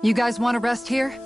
You guys want to rest here?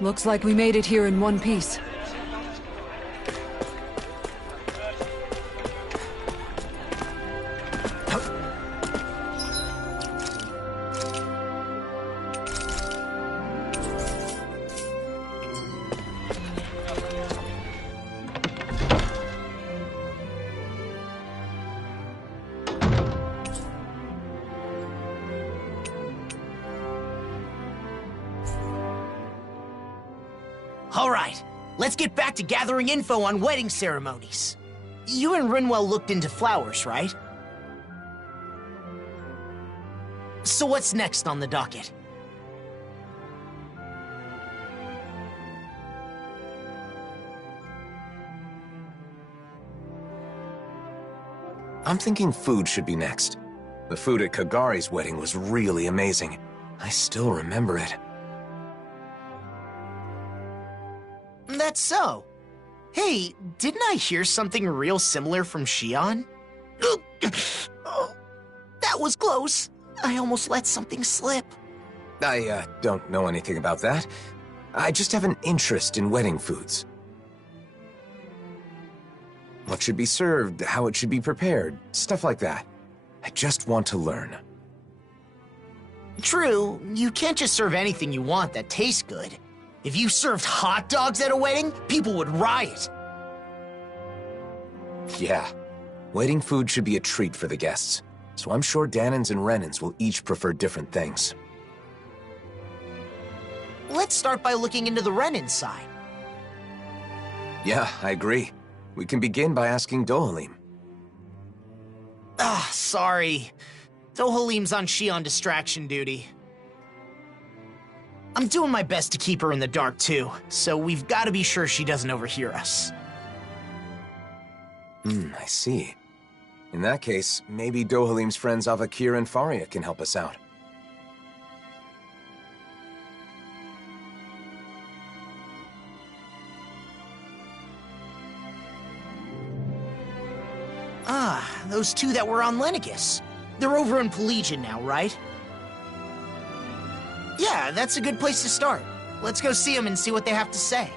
Looks like we made it here in one piece. All right, let's get back to gathering info on wedding ceremonies. You and Rinwell looked into flowers, right? So what's next on the docket? I'm thinking food should be next. The food at Kagari's wedding was really amazing. I still remember it. That's so. Hey, didn't I hear something real similar from Shion? Oh, that was close. I almost let something slip. I don't know anything about that. I just have an interest in wedding foods. What should be served, how it should be prepared, stuff like that. I just want to learn. True, you can't just serve anything you want that tastes good. If you served hot dogs at a wedding, people would riot. Yeah. Wedding food should be a treat for the guests. So I'm sure Danins and Renins will each prefer different things. Let's start by looking into the Renin side. Yeah, I agree. We can begin by asking Dohalim. Sorry. Dohalim's on Shion distraction duty. I'm doing my best to keep her in the dark too, so we've got to be sure she doesn't overhear us. I see. In that case, maybe Dohalim's friends Avakir and Faria can help us out. Those two that were on Lenegis. They're over in Pelagian now, right? Yeah, that's a good place to start. Let's go see them and see what they have to say.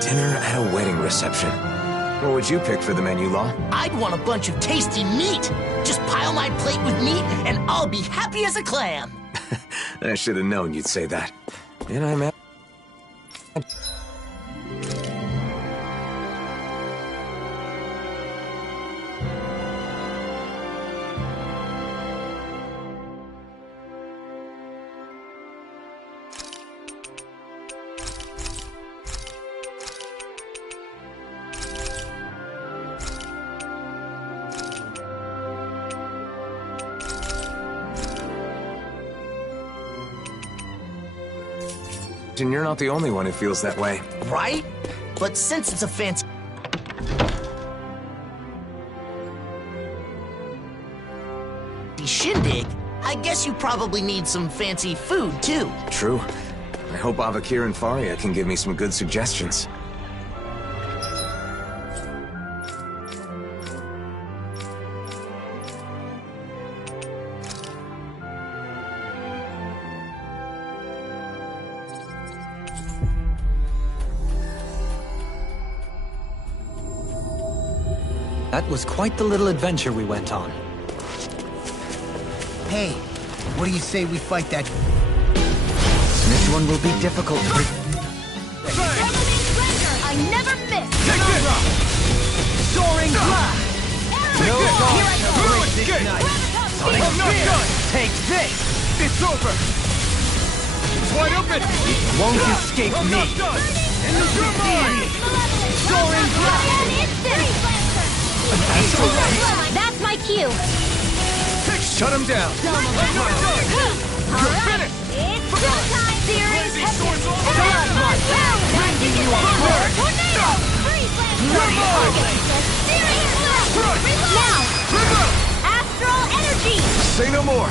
Dinner at a wedding reception. What would you pick for the menu, Law? I'd want a bunch of tasty meat. Just pile my plate with meat and I'll be happy as a clam. I should have known you'd say that. And I'm at... And you're not the only one who feels that way. Right? But since it's a fancy shindig, I guess you probably need some fancy food, too. True. I hope Avakir and Faria can give me some good suggestions. That was quite the little adventure we went on. Hey, what do you say we fight that? This one will be difficult to I never miss! Soaring blast! No, here I go! escape! Sonic I'm not Spear! done! Take this! It's over! It's wide open! It won't escape I'm me! not done! You're mine! Soaring Blast! That's my cue. Shut him down! I'm not done! You're finished! It's showtime, series. Blazing swords all Blood around! Run. Bringing you on board. Tornado. Now, astral energy. Say no more!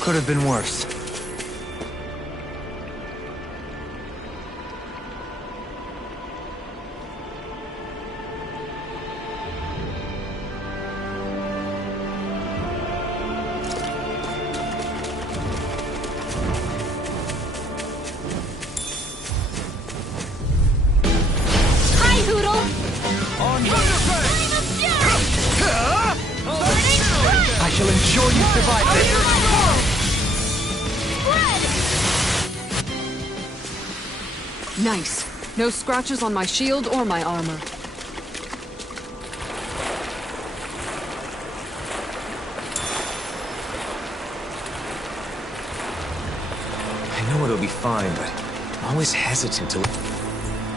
Could have been worse. Hi, Hoodle. I shall ensure you survive this! Nice. No scratches on my shield or my armor. I know it'll be fine, but I'm always hesitant to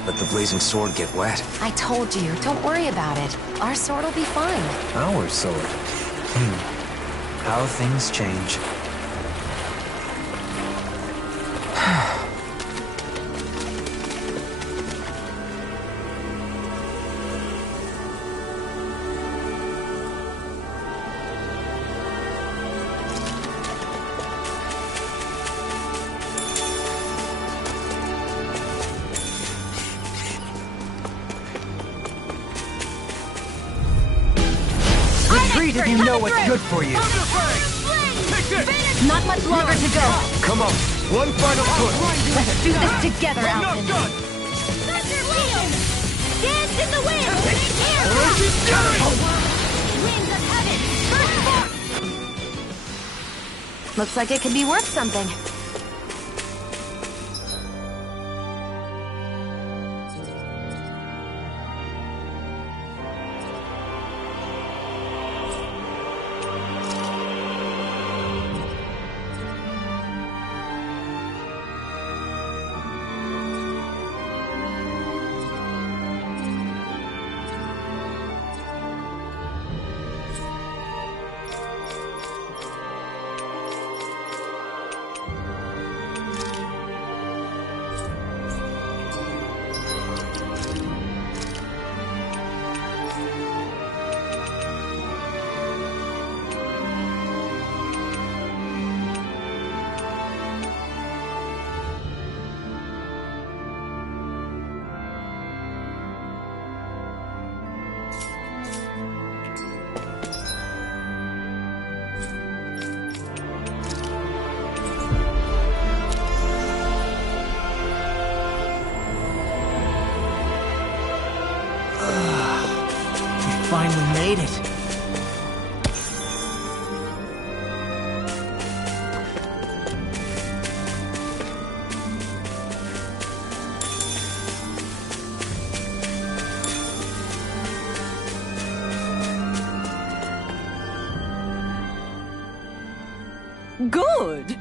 let the blazing sword get wet. I told you, don't worry about it. Our sword will be fine. Our sword. How things change. Retreat if you know what's good for you! Not much longer to go. Come on! One final push! Let's do this together, I'm not Alvin. done! Thunder Wheel! Dance in the wind! Winds of heaven! First force! Looks like it could be worth something. Finally made it. Good.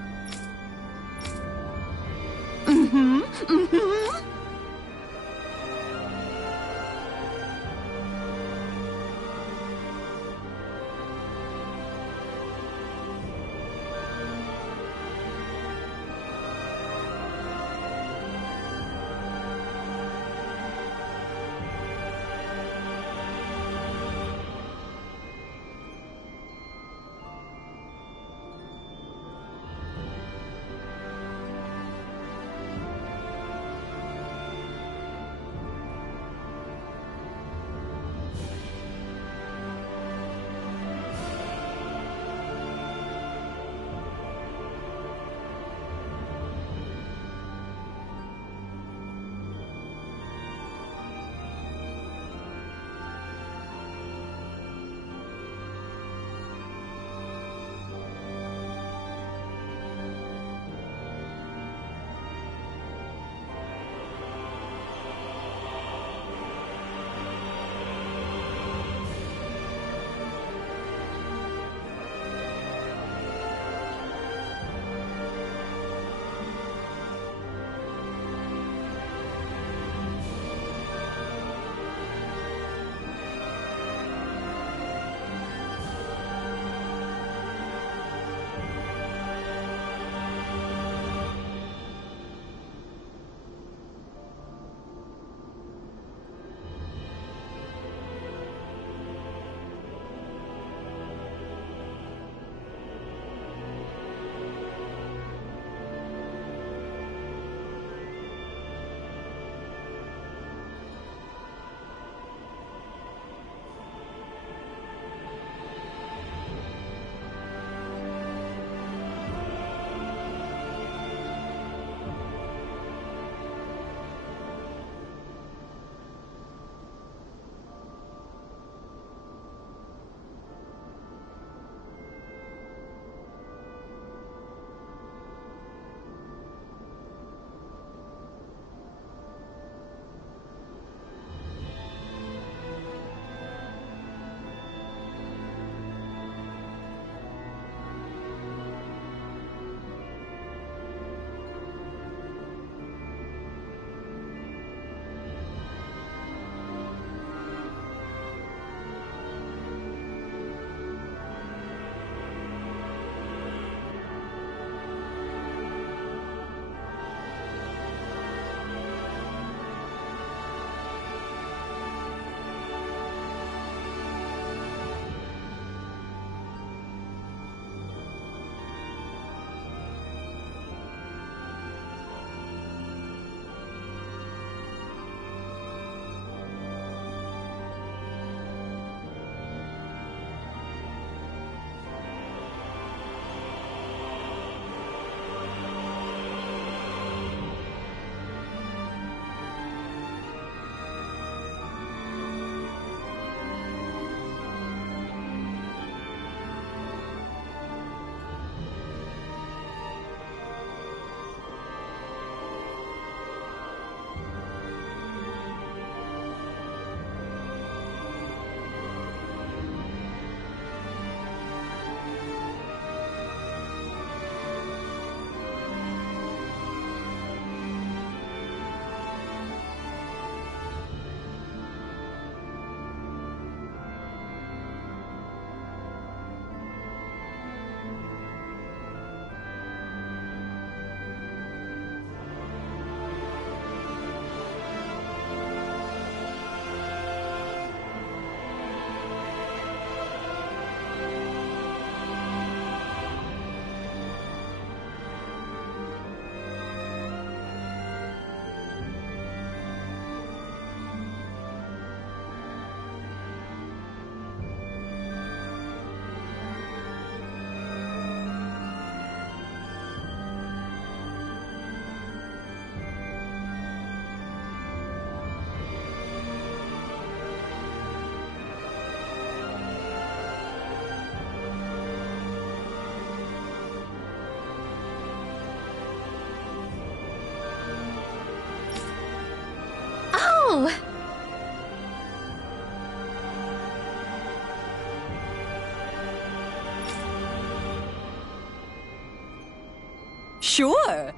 Sure.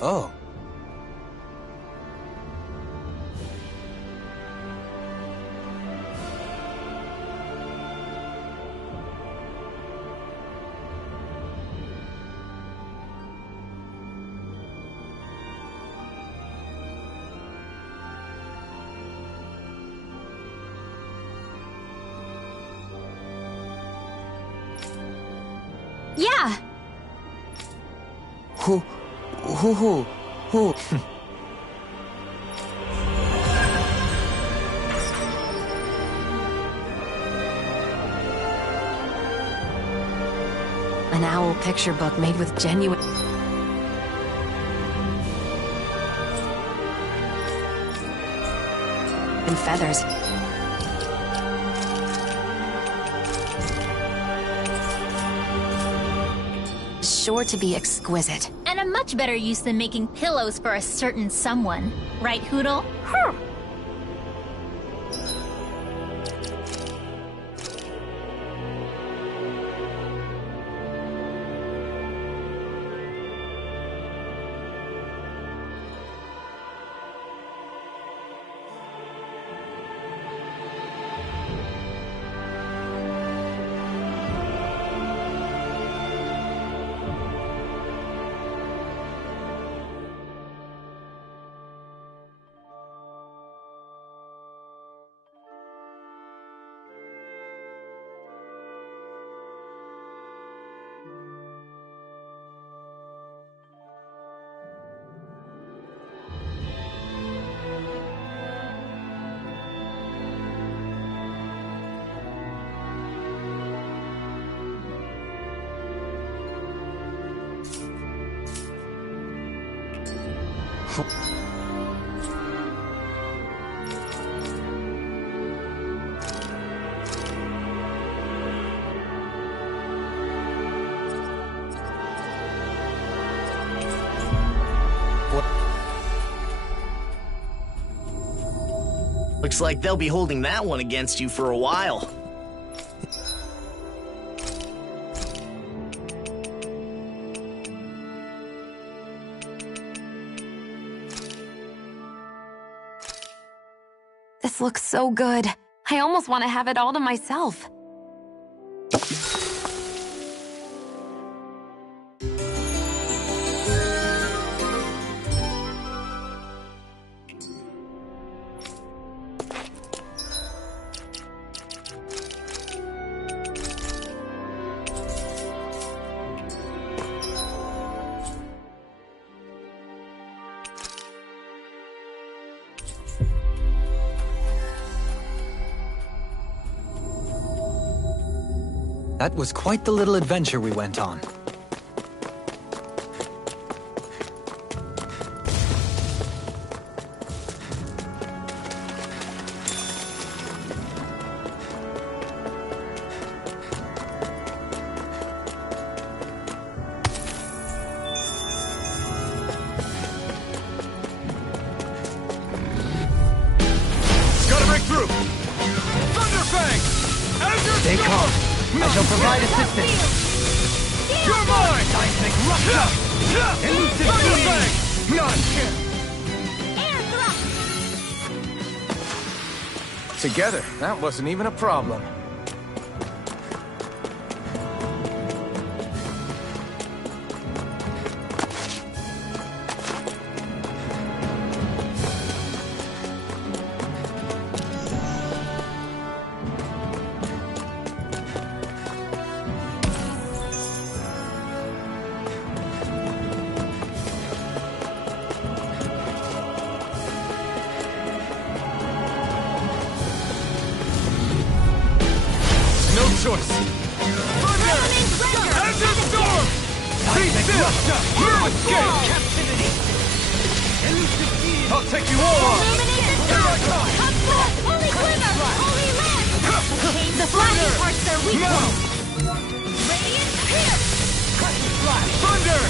Oh. Yeah. Who? An owl picture book made with genuine... and feathers. Sure to be exquisite. And a much better use than making pillows for a certain someone. Right, Hoodle? Looks like they'll be holding that one against you for a while. This looks so good. I almost want to have it all to myself. That was quite the little adventure we went on. Gotta break through! Thunderfang! Stay calm. I shall provide assistance. You're mine! Seismic rupture! Elusive Thunderfang! beam! None! Together, that wasn't even a problem. Choice! Thunder! Azure Storm! Be still! No escape! Captivity! Elusive beam! I'll take you all on! Here I come! Holy quiver! Holy lance! The flashing parts are weak. No! Radiant pierce! Crushing flash! Thunder!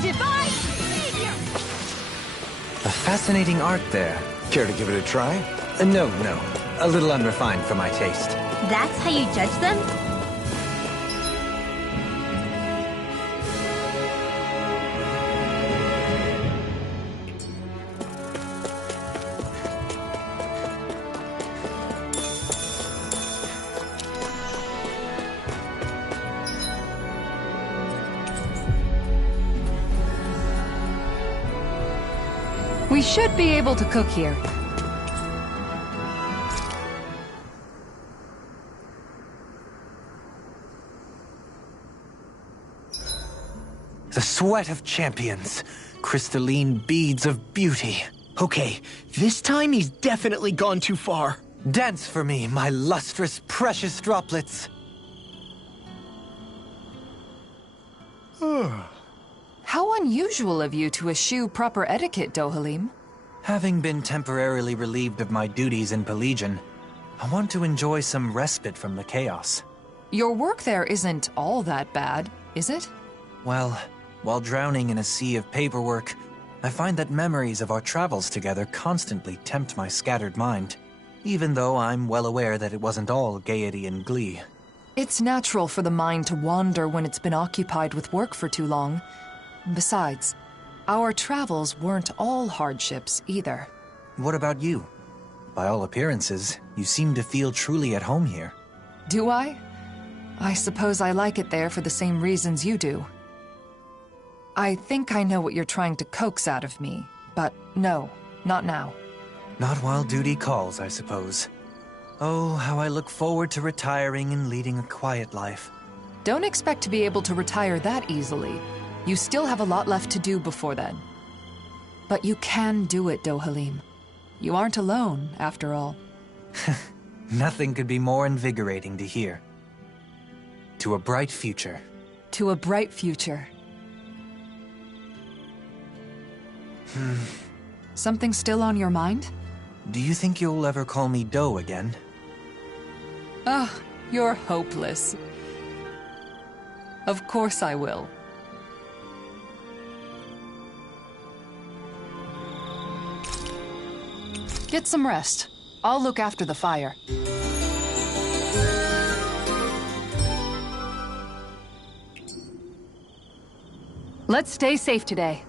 Divine savior! A fascinating art there. Care to give it a try? No, no. A little unrefined for my taste. That's how you judge them? We should be able to cook here. The sweat of champions. Crystalline beads of beauty. Okay, this time he's definitely gone too far. Dance for me, my lustrous, precious droplets. How unusual of you to eschew proper etiquette, Dohalim. Having been temporarily relieved of my duties in Pelagian, I want to enjoy some respite from the chaos. Your work there isn't all that bad, is it? Well, while drowning in a sea of paperwork, I find that memories of our travels together constantly tempt my scattered mind, even though I'm well aware that it wasn't all gaiety and glee. It's natural for the mind to wander when it's been occupied with work for too long. Besides, our travels weren't all hardships either. What about you? By all appearances, you seem to feel truly at home here. Do I? I suppose I like it there for the same reasons you do. I think I know what you're trying to coax out of me, but no, not now. Not while duty calls, I suppose. Oh, how I look forward to retiring and leading a quiet life. Don't expect to be able to retire that easily. You still have a lot left to do before then. But you can do it, Dohalim. You aren't alone, after all. Nothing could be more invigorating to hear. To a bright future. To a bright future. Something still on your mind? Do you think you'll ever call me Doe again? Ah, you're hopeless. Of course I will. Get some rest. I'll look after the fire. Let's stay safe today.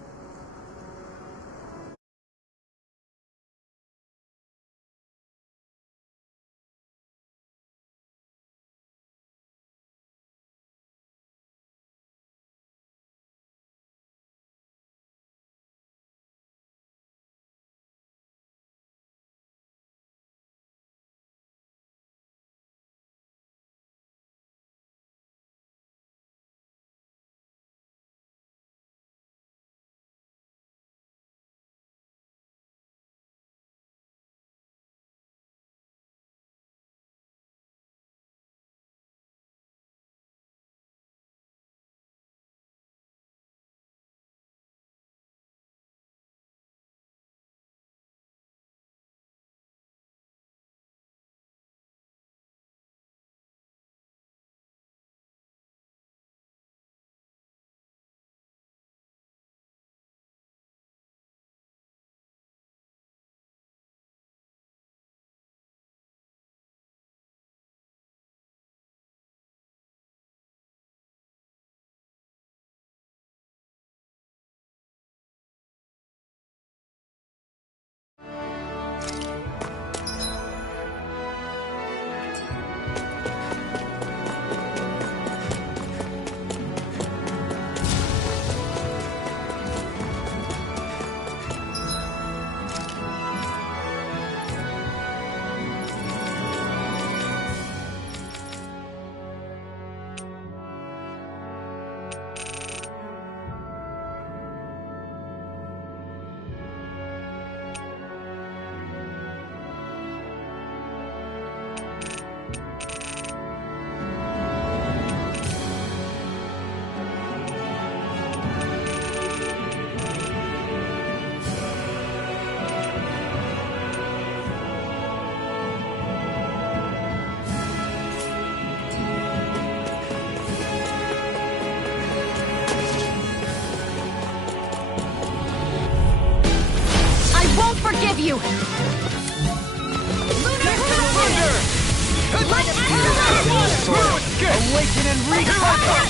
Forgive you! Lunar soil. Awaken and reconquer!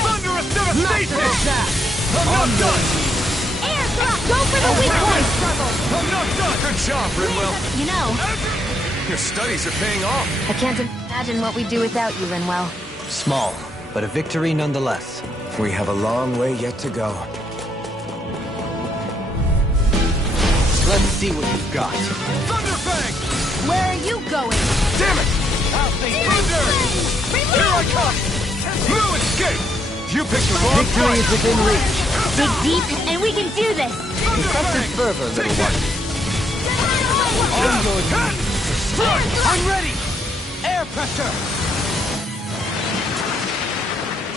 Thunderous devastation! I'm not done! Air thrust! Go for the weak point! I'm not done! Good job, Rinwell. You know, Your studies are paying off. I can't imagine what we'd do without you, Rinwell. Small, but a victory nonetheless. We have a long way yet to go. Let's see what you've got. Thunderfang! Where are you going? Damn it! Thunder! Here I come! No escape! You picked the wrong Victory is fight! within reach. Dig deep, and we can do this! Impressive fervor, little one. On your knees. I'm ready! Air pressure!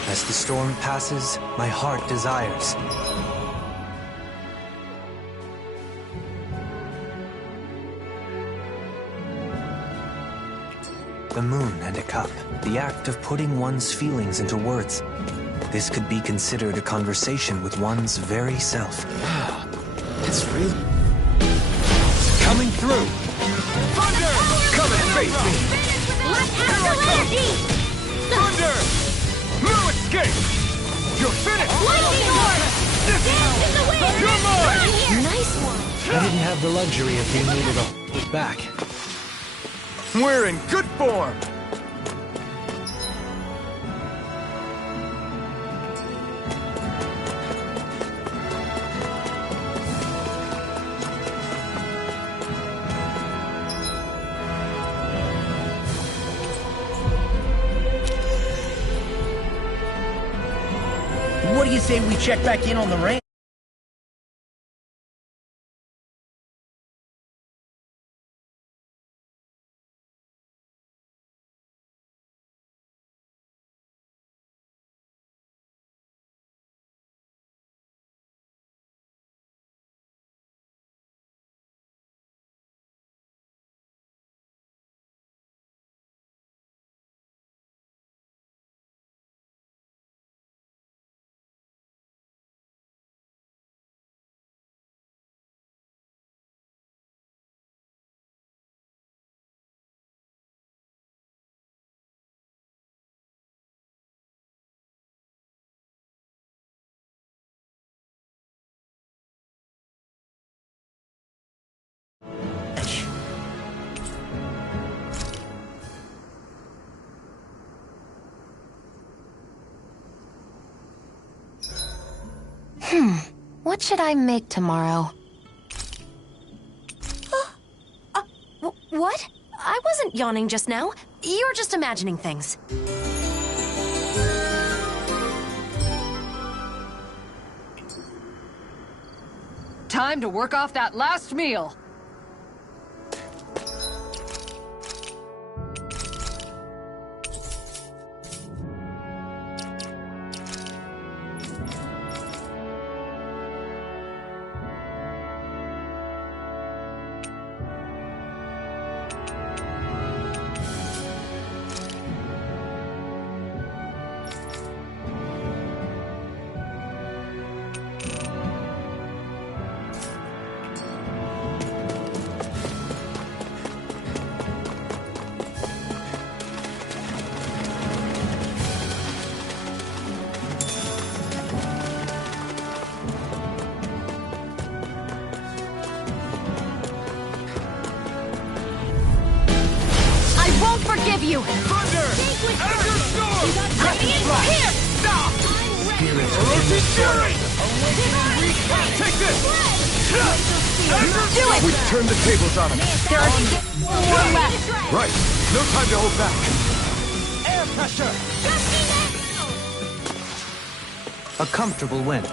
As the storm passes, my heart desires. The moon and a cup. The act of putting one's feelings into words. This could be considered a conversation with one's very self. It's real. Coming through! Thunder! Come and face me! Let's have some energy! Thunder! No escape! You're finished! Lightning orb! Dance in the wind! You're mine! Here. Nice one. I didn't have the luxury of being able to hold it back. We're in good form! What do you say we check back in on the rain? What should I make tomorrow? What? I wasn't yawning just now. You're just imagining things. Time to work off that last meal. Forgive you! Thunder! Ender Storm! Here! Stop! Orochi Fury! Take this! Do it! We've turned the tables on him. There are one left. Right. No time to hold back. Air pressure! A comfortable win.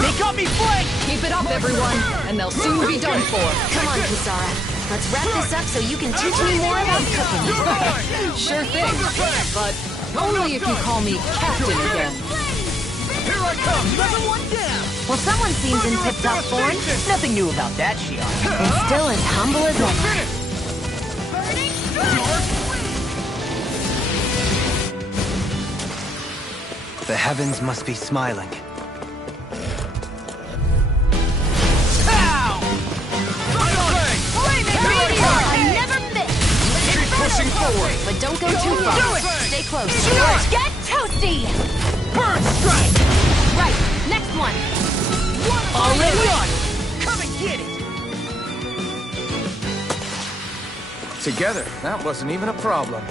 They got me flanked! Keep it up, everyone, and they'll soon be done for. Come on, Kisara. Let's wrap this up so you can teach me more about cooking. Sure thing, but only if you call me Captain again. Here I come! Well, someone seems in tip-top form. Nothing new about that, Shion. And still as humble as ever. The heavens must be smiling. I never miss! Keep pushing forward! But don't go too far. Do it! Stay close. Get toasty! Burn strike! Right, next one! Already on! Come and get it! Together, that wasn't even a problem.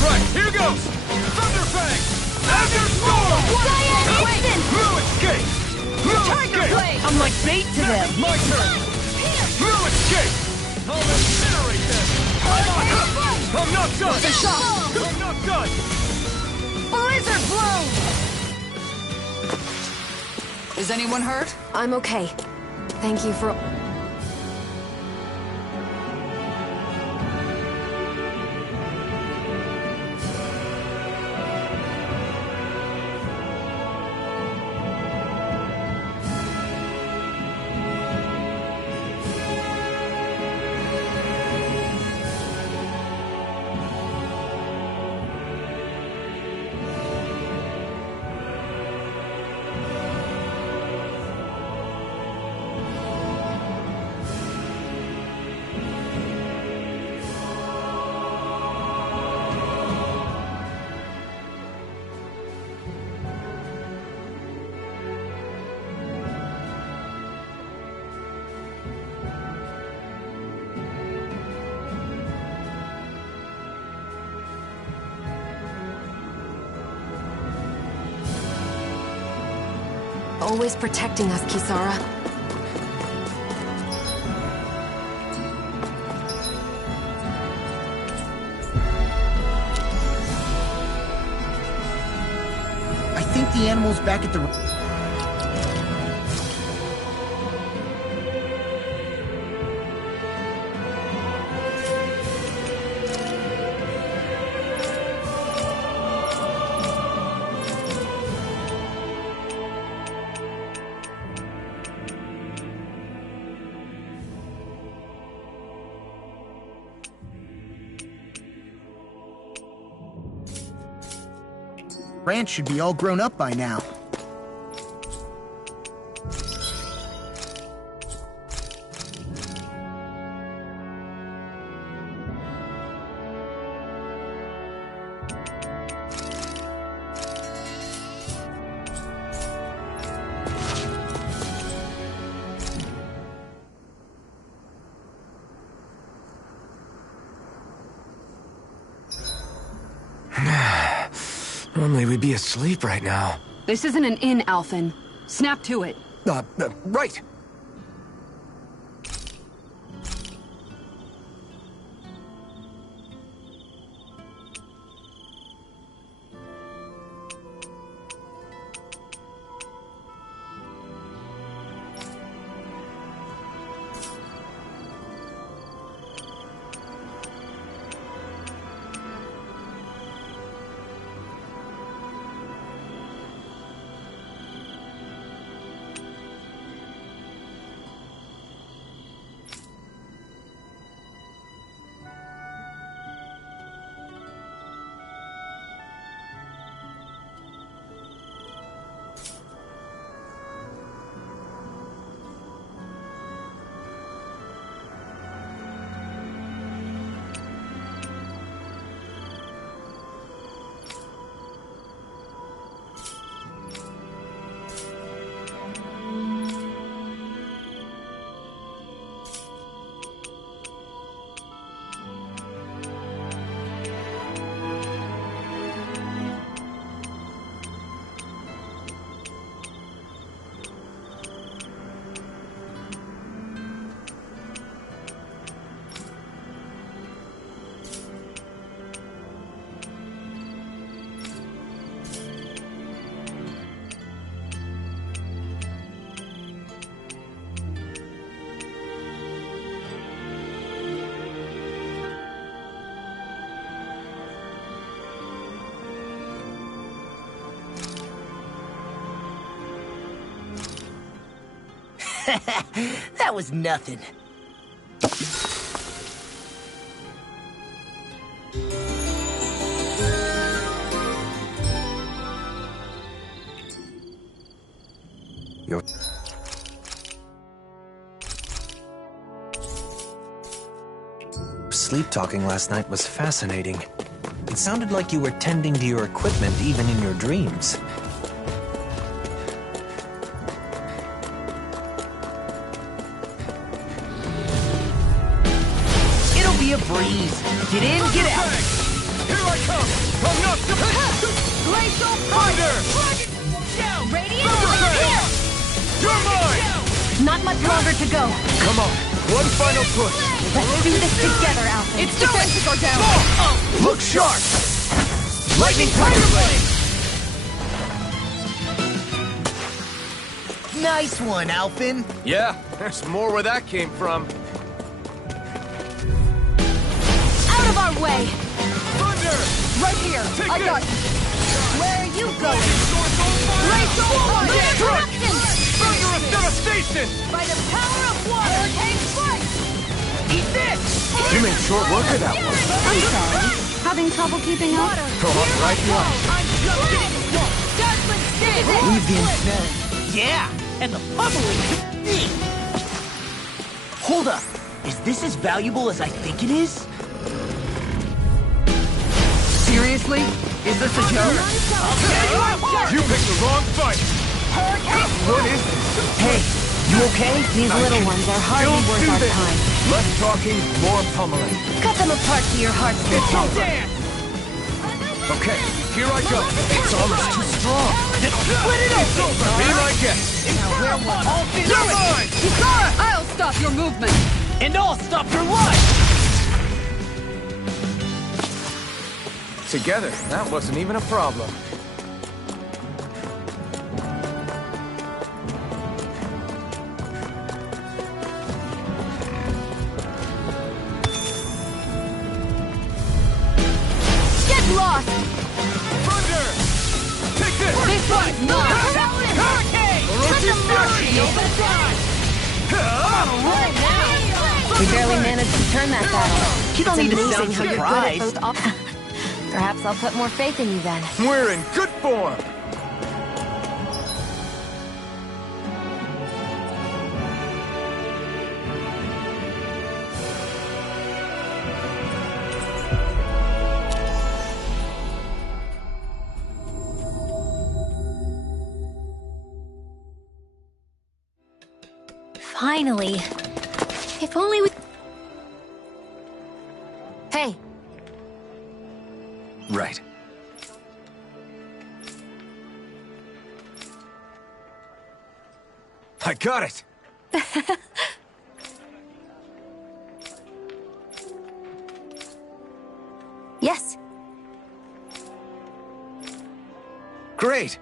Right, here goes! Thunderfang! Thunderstorm! Blue escape! Blue escape! I'm like bait to them! My turn! Blue escape! I'll incinerate them! I'm not done! I'm not done! Blizzard blow! Is anyone hurt? I'm okay. Thank you for... Always protecting us, Kisara. I think the animal's back at the... Ranch should be all grown up by now. Normally we'd be asleep right now. This isn't an inn, Alphen. Snap to it. Right. That was nothing. Your sleep talking last night was fascinating. It sounded like you were tending to your equipment even in your dreams. It'll be a breeze. Get in, get out. Here I come! I'm not Glacial Thunder! Radiant Thunder! here! You're mine! Not much longer to go. Come on, one final push. Let's do this together, Alpha. Its defenses are down. Look sharp! Lightning Tiger Blade! Nice one, Alphin. Yeah, there's more where that came from. Out of our way. Thunder! Right here. Take I got it! you. Where are you going? Glacial Fire! Eruption! Thunderous devastation! By the power of water! Hurricane strike! Eat this! You made short work of that one. I'm sorry. Having trouble keeping up? Go on right behind. I'm just getting started! Judgment Day! We've been smelling. Yeah, and the bubbling. Hold up. Is this as valuable as I think it is? Seriously? Is this a joke? You picked the wrong fight! What is this? Hey, you okay? These little ones are hardly Don't worth do our this. time. Less talking, more pummeling. Cut them apart to your heart's It's content. over. Okay, here I go. Its armor's too strong. Split it open! Be my guest. You're mine! Kisara! I'll stop your movement. And I'll stop your life! Together, that wasn't even a problem. Get lost! Thunder! Take this! This one's mine. Hurricane! We barely managed to turn that battle. You don't It's need to amazing sound how you're good at surprised. both Perhaps I'll put more faith in you then. We're in good form. Finally. If only we... Hey, Right. I got it. yes. Great.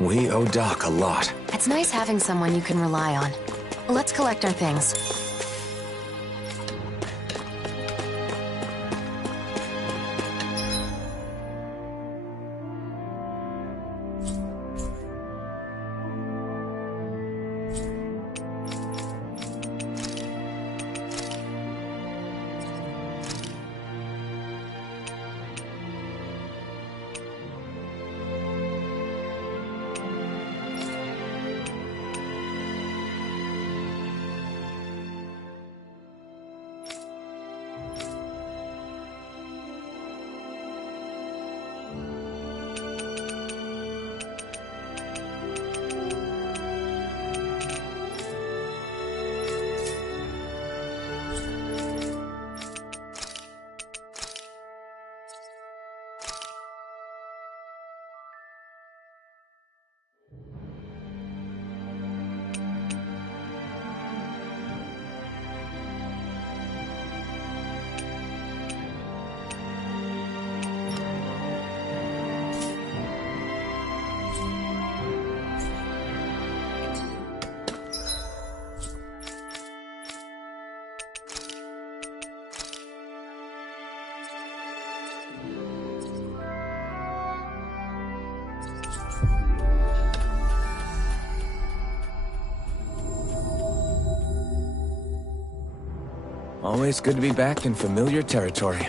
We owe Doc a lot. It's nice having someone you can rely on. Let's collect our things. Always good to be back in familiar territory.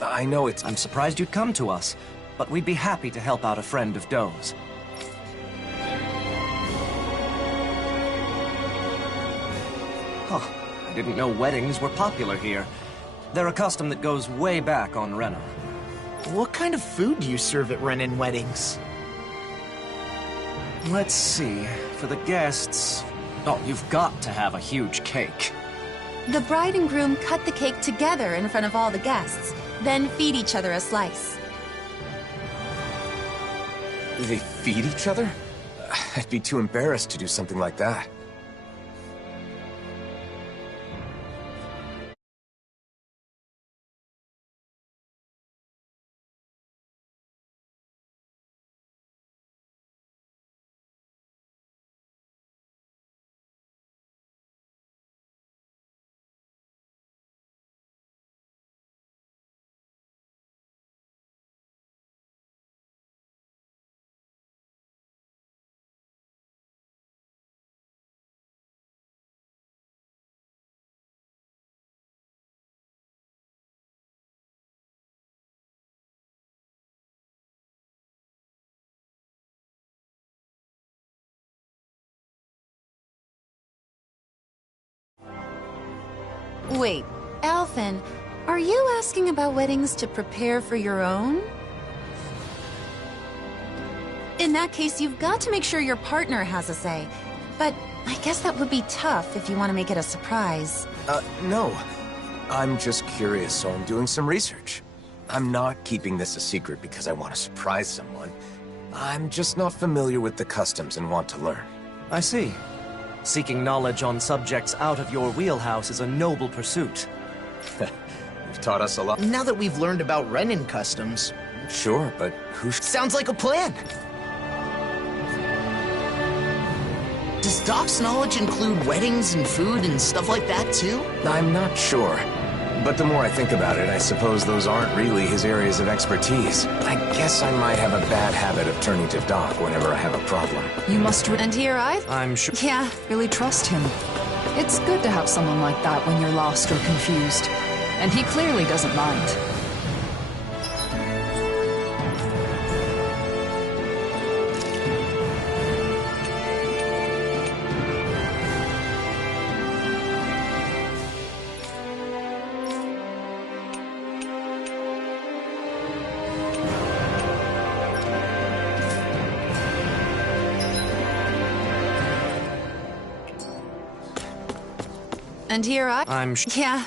I know it's... I'm surprised you'd come to us, but we'd be happy to help out a friend of Doe's. Huh, I didn't know weddings were popular here. They're a custom that goes way back on Rena. What kind of food do you serve at Renin weddings? Let's see, for the guests... Oh, you've got to have a huge cake. The bride and groom cut the cake together in front of all the guests, then feed each other a slice. They feed each other? I'd be too embarrassed to do something like that. Wait, Alphen, are you asking about weddings to prepare for your own? In that case, you've got to make sure your partner has a say. But I guess that would be tough if you want to make it a surprise. No. I'm just curious, so I'm doing some research. I'm not keeping this a secret because I want to surprise someone. I'm just not familiar with the customs and want to learn. I see. Seeking knowledge on subjects out of your wheelhouse is a noble pursuit. You've taught us a lot. Now that we've learned about Renin customs... Sure, but who... Sounds like a plan! Does Doc's knowledge include weddings and food and stuff like that, too? I'm not sure. But the more I think about it, I suppose those aren't really his areas of expertise. I guess I might have a bad habit of turning to Doc whenever I have a problem. You must And here I'm sure... Yeah. really trust him. It's good to have someone like that when you're lost or confused. And he clearly doesn't mind. And here I'm Yeah.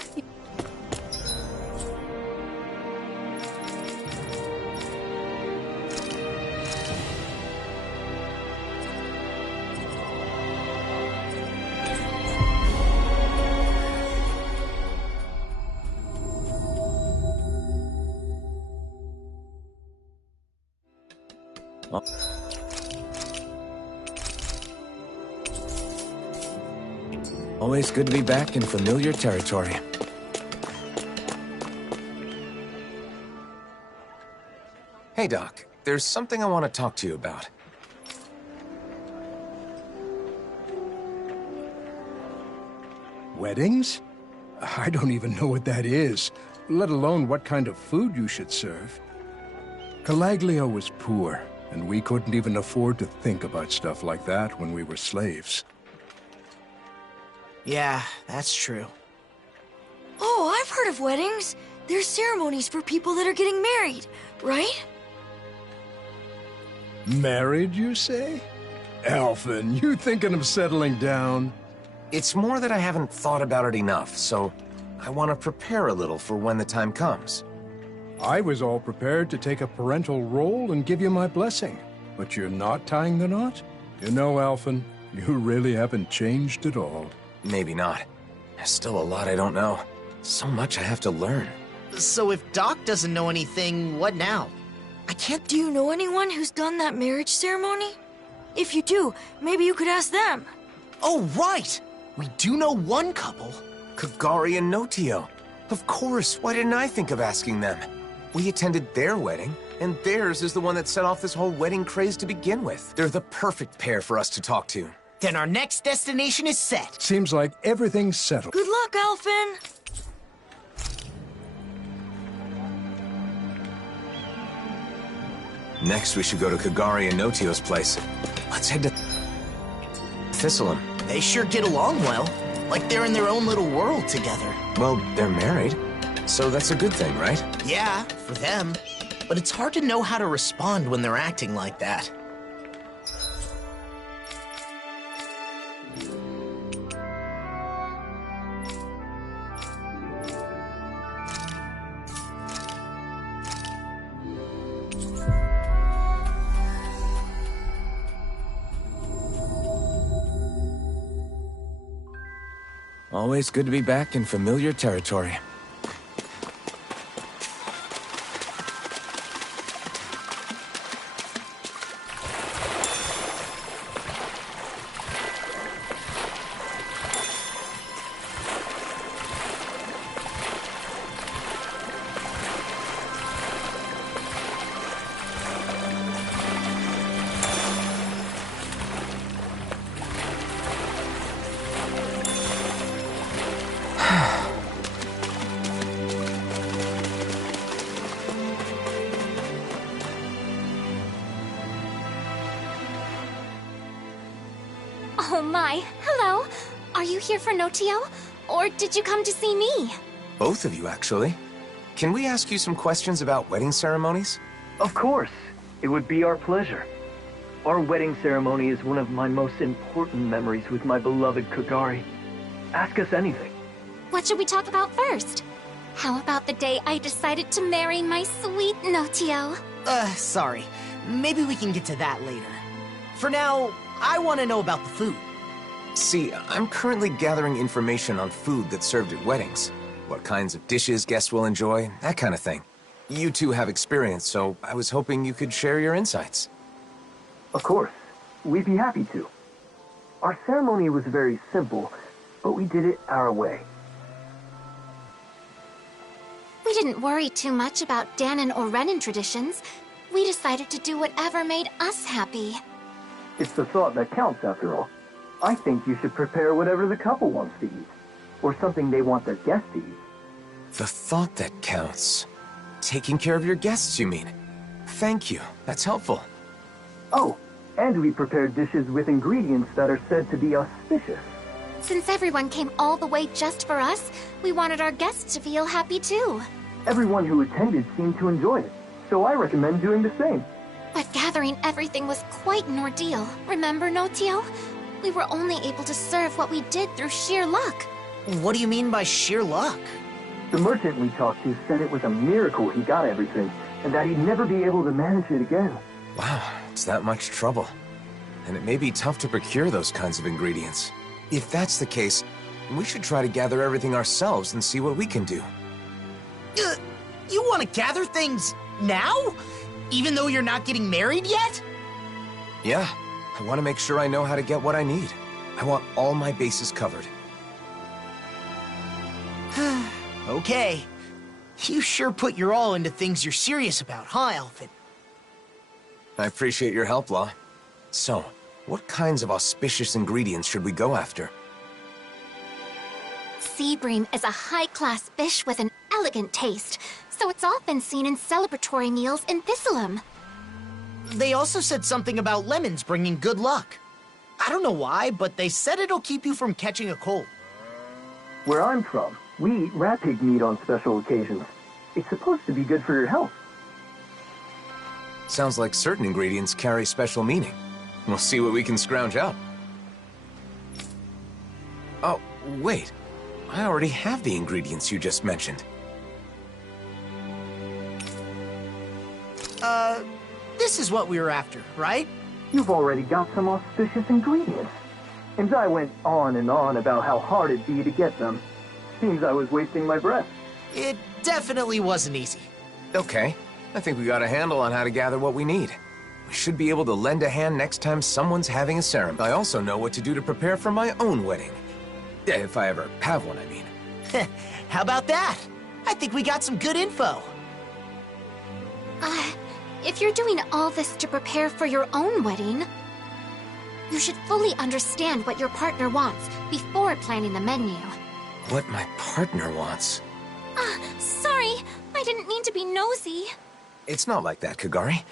Always good to be back in familiar territory. Hey, Doc. There's something I want to talk to you about. Weddings? I don't even know what that is, let alone what kind of food you should serve. Calaglio was poor, and we couldn't even afford to think about stuff like that when we were slaves. Yeah, that's true. Oh, I've heard of weddings. They're ceremonies for people that are getting married, right? Married, you say? Alphen, you thinking of settling down? It's more that I haven't thought about it enough, so I want to prepare a little for when the time comes. I was all prepared to take a parental role and give you my blessing, but you're not tying the knot? You know, Alphen, you really haven't changed at all. Maybe not. There's still a lot I don't know. So much I have to learn. So if Doc doesn't know anything, what now? I can't... Do you know anyone who's done that marriage ceremony? If you do, maybe you could ask them. Oh, right! We do know one couple. Kagari and Notio. Of course, why didn't I think of asking them? We attended their wedding, and theirs is the one that set off this whole wedding craze to begin with. They're the perfect pair for us to talk to. Then our next destination is set. Seems like everything's settled. Good luck, Alphen! Next, we should go to Kagari and Notio's place. Let's head to Thistleum. They sure get along well. Like they're in their own little world together. Well, they're married, so that's a good thing, right? Yeah, for them. But it's hard to know how to respond when they're acting like that. Always good to be back in familiar territory. Oh my, hello. Are you here for Notio? Or did you come to see me? Both of you, actually. Can we ask you some questions about wedding ceremonies? Of course. It would be our pleasure. Our wedding ceremony is one of my most important memories with my beloved Kagari. Ask us anything. What should we talk about first? How about the day I decided to marry my sweet Notio? Sorry. Maybe we can get to that later. For now, I want to know about the food. See, I'm currently gathering information on food that's served at weddings. What kinds of dishes guests will enjoy, that kind of thing. You two have experience, so I was hoping you could share your insights. Of course. We'd be happy to. Our ceremony was very simple, but we did it our way. We didn't worry too much about Danon or Renan traditions. We decided to do whatever made us happy. It's the thought that counts, after all. I think you should prepare whatever the couple wants to eat, or something they want their guests to eat. The thought that counts. Taking care of your guests, you mean? Thank you. That's helpful. Oh, and we prepared dishes with ingredients that are said to be auspicious. Since everyone came all the way just for us, we wanted our guests to feel happy too. Everyone who attended seemed to enjoy it, so I recommend doing the same. But gathering everything was quite an ordeal. Remember, Notio? We were only able to serve what we did through sheer luck. What do you mean by sheer luck? The merchant we talked to said it was a miracle he got everything, and that he'd never be able to manage it again. Wow, it's that much trouble. And it may be tough to procure those kinds of ingredients. If that's the case, we should try to gather everything ourselves and see what we can do. You want to gather things now? Even though you're not getting married yet? Yeah, I want to make sure I know how to get what I need. I want all my bases covered. Okay. You sure put your all into things you're serious about, huh, Alphen? I appreciate your help, Law. So, what kinds of auspicious ingredients should we go after? Sea bream is a high-class fish with an elegant taste, so it's often seen in celebratory meals in Thistleum. They also said something about lemons bringing good luck. I don't know why, but they said it'll keep you from catching a cold. Where I'm from, we eat rat pig meat on special occasions. It's supposed to be good for your health. Sounds like certain ingredients carry special meaning. We'll see what we can scrounge up. Oh, wait. I already have the ingredients you just mentioned. This is what we were after, right? You've already got some auspicious ingredients. And I went on and on about how hard it'd be to get them. Seems I was wasting my breath. It definitely wasn't easy. Okay. I think we got a handle on how to gather what we need. We should be able to lend a hand next time someone's having a ceremony. I also know what to do to prepare for my own wedding. If I ever have one, I mean. How about that? I think we got some good info. If you're doing all this to prepare for your own wedding, you should fully understand what your partner wants before planning the menu. What my partner wants? Sorry, I didn't mean to be nosy. It's not like that, Kagari.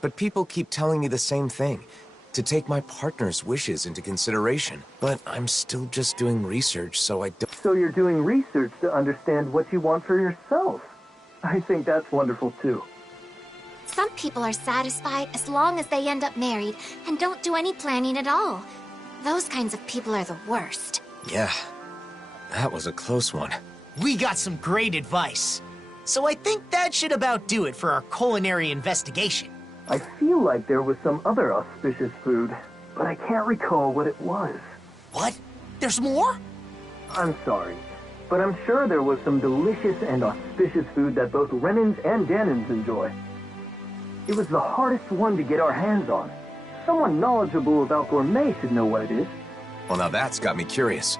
But people keep telling me the same thing. To take my partner's wishes into consideration. But I'm still just doing research, so I don't... So you're doing research to understand what you want for yourself. I think that's wonderful, too. Some people are satisfied as long as they end up married and don't do any planning at all. Those kinds of people are the worst. Yeah, that was a close one. We got some great advice. So I think that should about do it for our culinary investigation. I feel like there was some other auspicious food, but I can't recall what it was. What? There's more? I'm sorry, but I'm sure there was some delicious and auspicious food that both Renans and Danans enjoy. It was the hardest one to get our hands on. Someone knowledgeable about gourmet should know what it is. Well, now that's got me curious.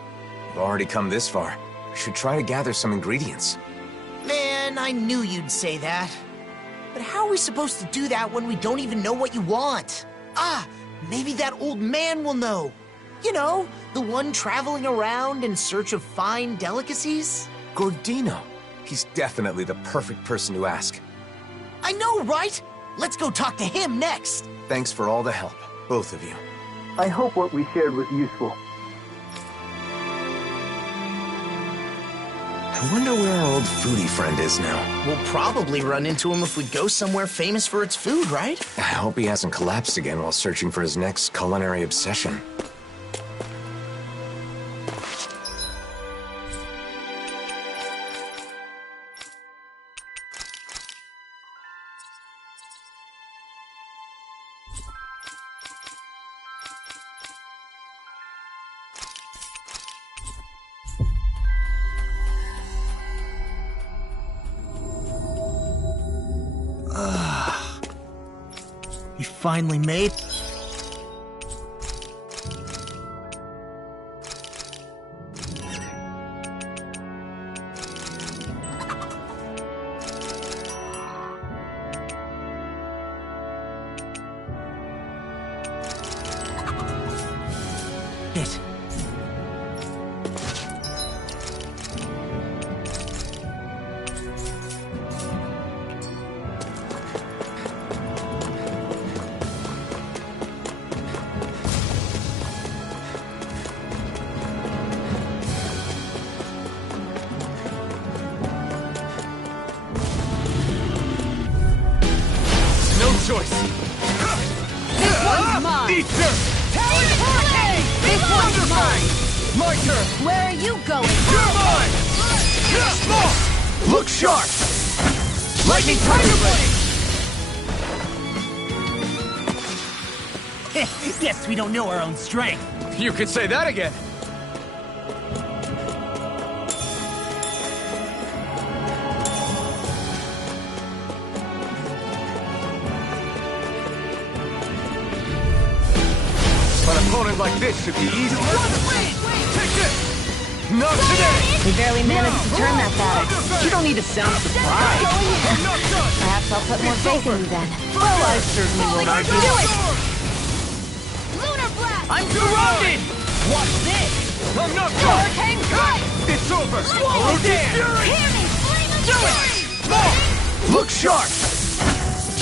We've already come this far. We should try to gather some ingredients. Man, I knew you'd say that. But how are we supposed to do that when we don't even know what you want? Maybe that old man will know. You know, the one traveling around in search of fine delicacies? Gordino. He's definitely the perfect person to ask. I know, right? Let's go talk to him next. Thanks for all the help, both of you. I hope what we shared was useful. I wonder where our old foodie friend is now. We'll probably run into him if we go somewhere famous for its food, right? I hope he hasn't collapsed again while searching for his next culinary obsession. You finally made... it. Choice. This one's mine! Eat dirt! This one's mine! My turn! Where are you going? You're mine! Look sharp! Lightning Tiger Blade! Guess we don't know our own strength. You could say that again. An opponent like this should be easy. Take this! Not today! We barely managed to turn that battle. You don't need to sound surprised. Perhaps I'll put more faith in you then. Well, I certainly won't argue. Do it! Lunar Blast! I'm surrounded! Watch this! I'm not done! Hurricane Strike! It's over! Swallow Fury! Hear me! Do it! Look sharp!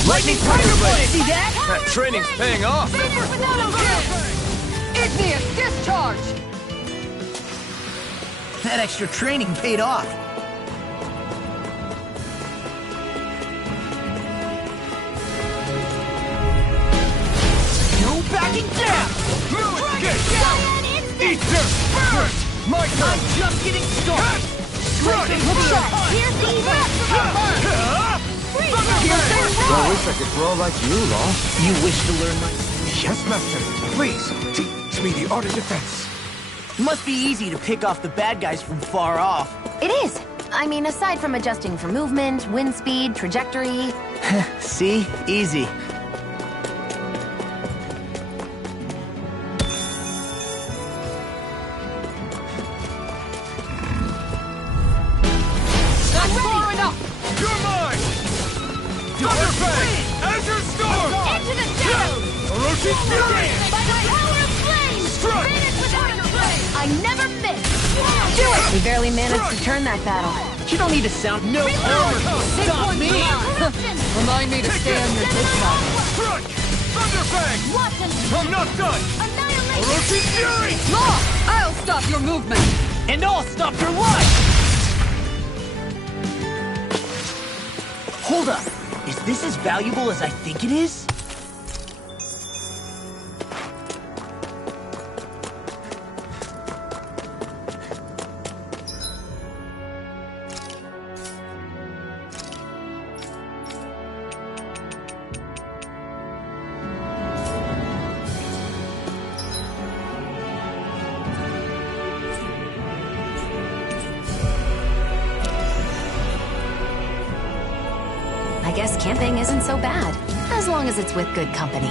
Lightning Tiger Blade! See that? That training's paying off! Super Photo Igneous Discharge! That extra training paid off. No backing down! No escape! Eat dirt! First! My turn! I'm just getting started. Running! I wish I could throw like you, Law. You wish to learn my... Yes, Master. Please, teach me the art of defense. Must be easy to pick off the bad guys from far off. It is. I mean, aside from adjusting for movement, wind speed, trajectory... See? Easy. That's far enough! You're mine! Thunder Fury! By the power of flame! Strike! Finish without a flame! I never miss! Do it! We barely managed to turn that battle. You don't need to sound no armor to stop me! Remind me to stay on your good side. Strike! Thunderfang! Watch and I'm not done! annihilate! Orochi Fury! Law! I'll stop your movement! And I'll stop your life! Hold up! Is this as valuable as I think it is? I guess camping isn't so bad, as long as it's with good company.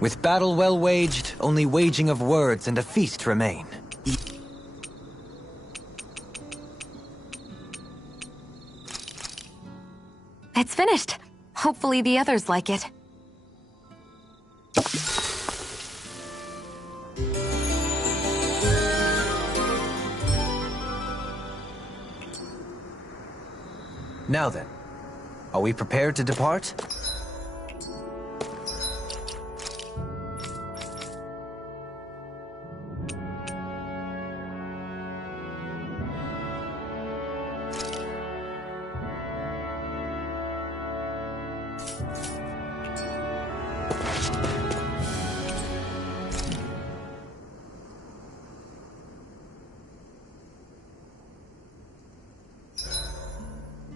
With battle well waged, only waging of words and a feast remain. It's finished. Hopefully the others like it. Now then, are we prepared to depart?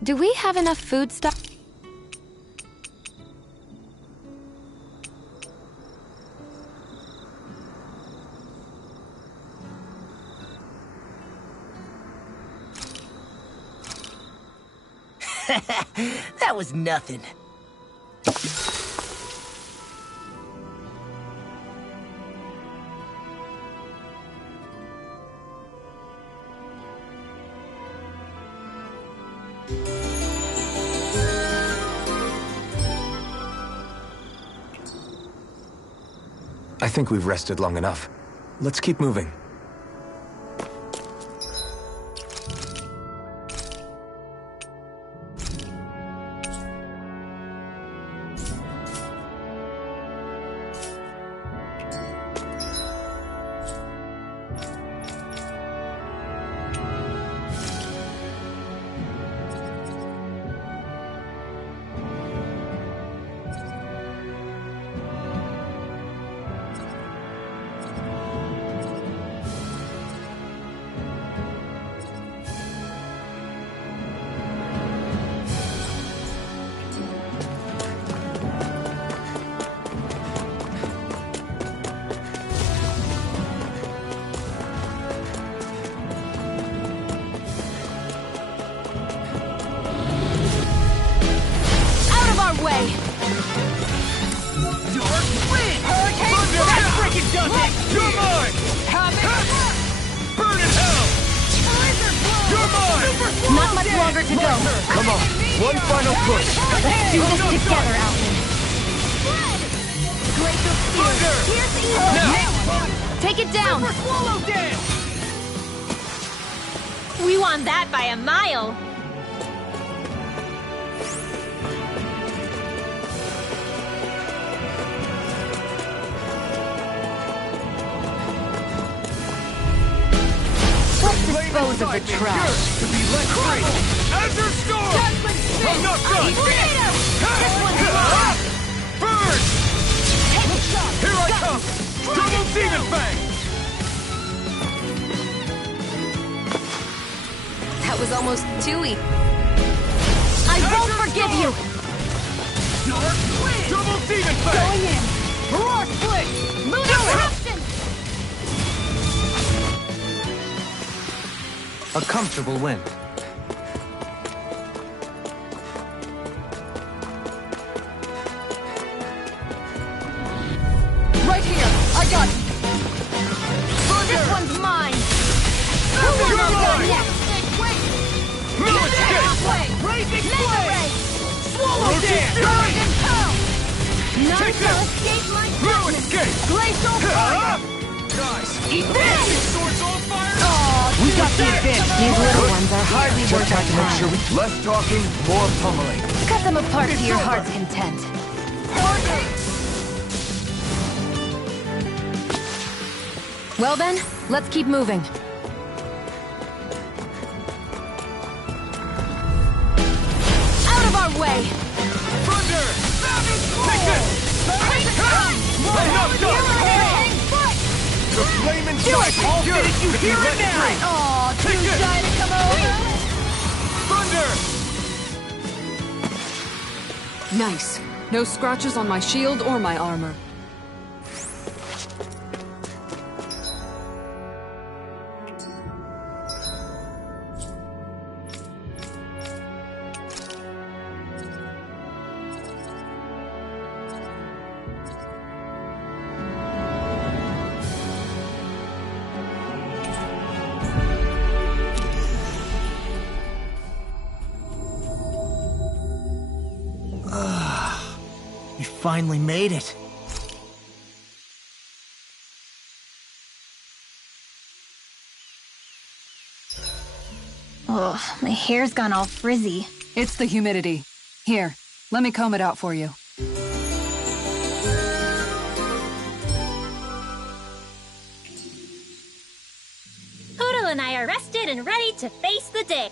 Do we have enough food stuff? That was nothing. I think we've rested long enough. Let's keep moving. Not much longer to go. Come on, one final push. Let's do this together, Alvin. Take it down. We won that by a mile. Let's dispose of the trash. To be let free. Azure Storm! I'm not done! This one's mine. Burn! Here I come! Double Demon Fang! That was almost too easy. I won't forgive you. Double Demon Fang! Going in. Rock Split! Moon eruption. A comfortable win. Right here! I got it! This one's mine. You're mine! No escape! Halfway. Raging Mega Flame! ray. Swallow Dance! Dragon Pound. None Take shall this. escape my No judgment. escape! Glacial fire. Guys, Eat this. swords on fire! We got the advantage. These little ones are hardly Just worth our have to make time. sure we... Less talking, more pummeling. Cut them apart to your heart's content. Well then, let's keep moving. Out of our way! Thunder! Take this! I'm not done! The flame inside me! All Did you hear it now? Aw, too Take it. shy to come over? Thunder! Nice. No scratches on my shield or my armor. We finally made it. Ugh, my hair's gone all frizzy. It's the humidity. Here, let me comb it out for you. Poodle and I are rested and ready to face the day.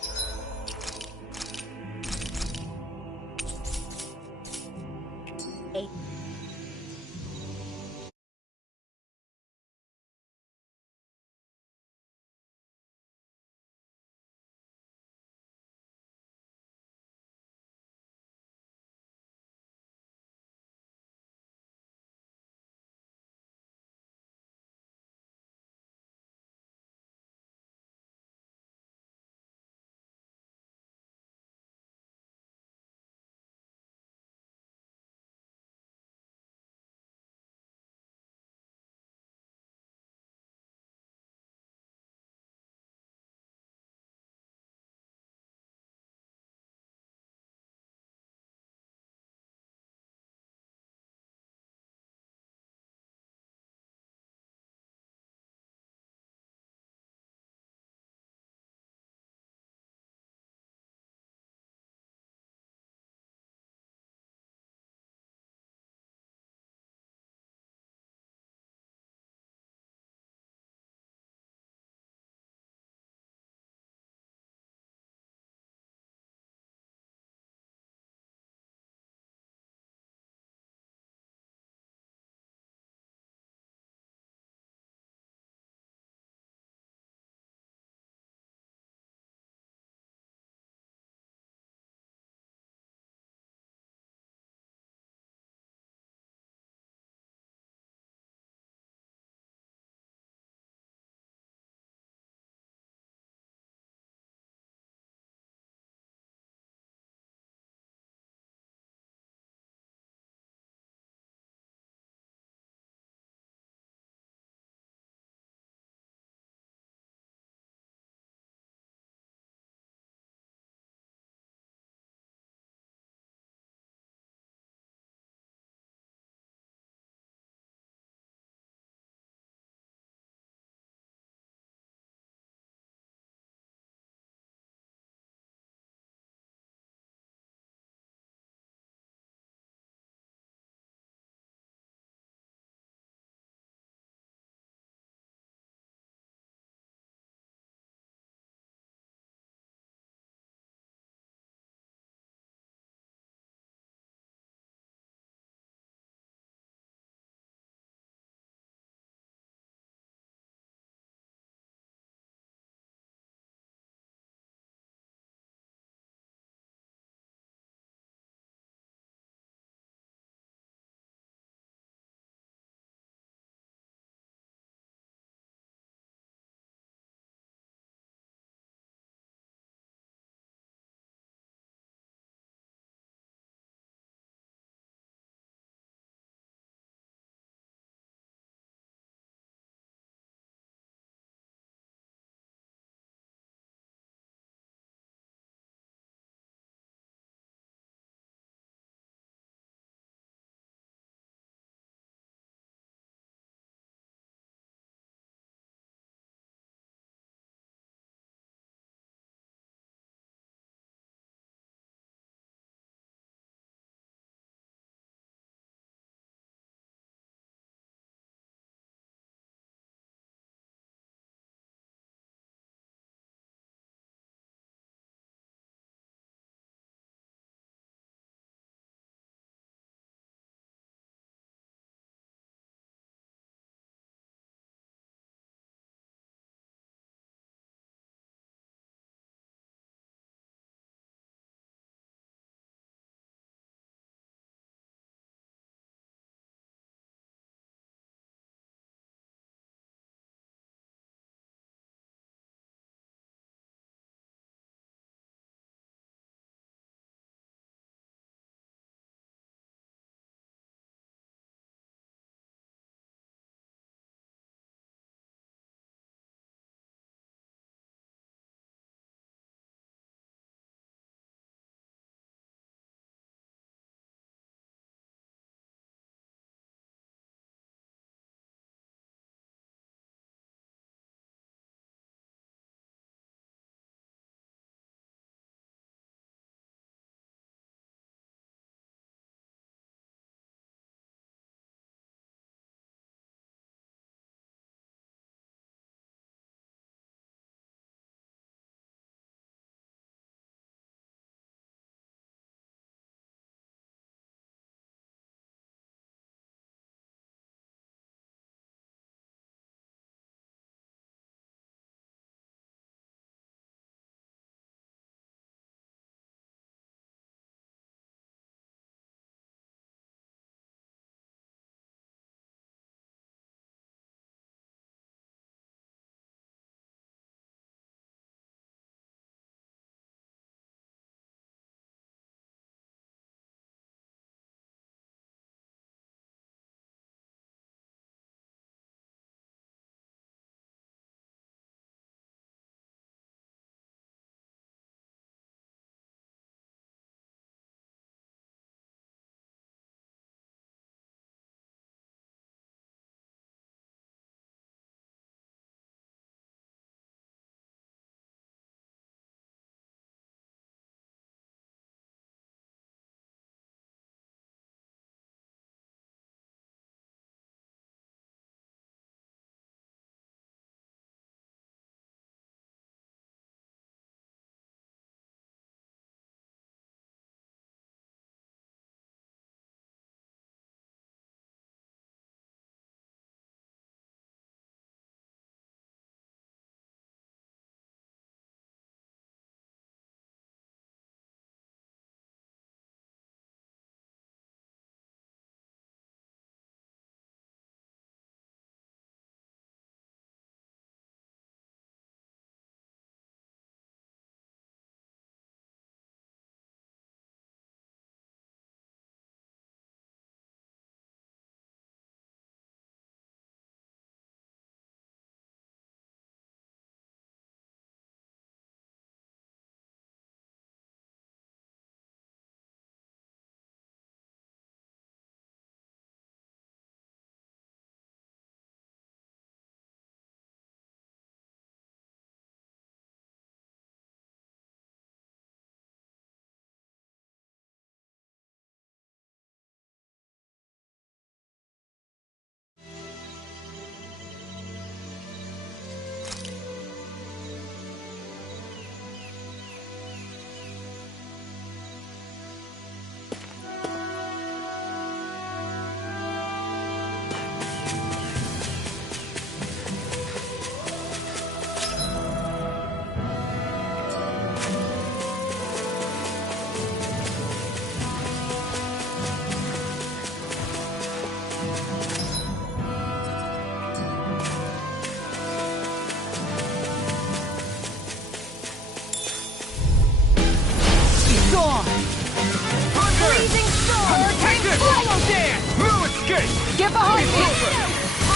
escape! Get behind me!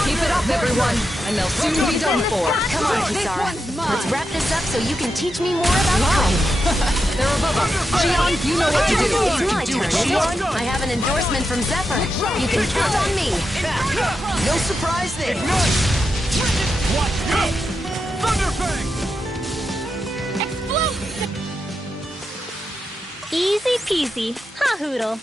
Keep it up, everyone, and they'll soon be done for. Come on, Kisara. Let's wrap this up so you can teach me more about cooking. They're above us. Shion, you know what to do. It's my turn, isn't it? I have an endorsement from Zephyr. You can count on me. No surprise there. Thunderfang! Easy peasy, huh, Hoodle?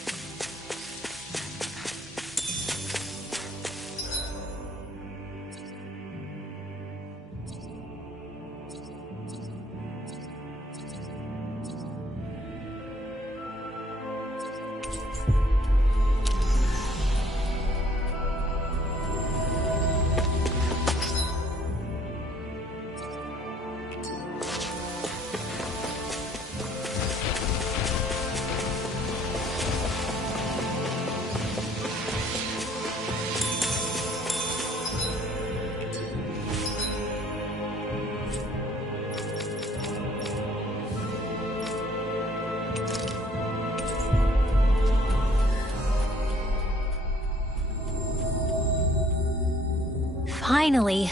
Finally.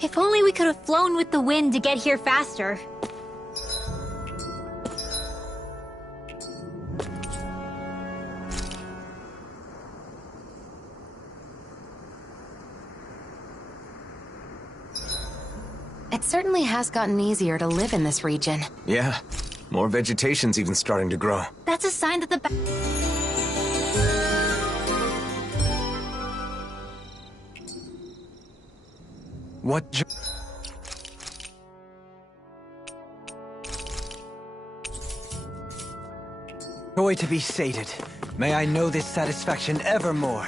If only we could have flown with the wind to get here faster. It certainly has gotten easier to live in this region. Yeah, more vegetation's even starting to grow. That's a sign that the What joy to be sated. May I know this satisfaction evermore.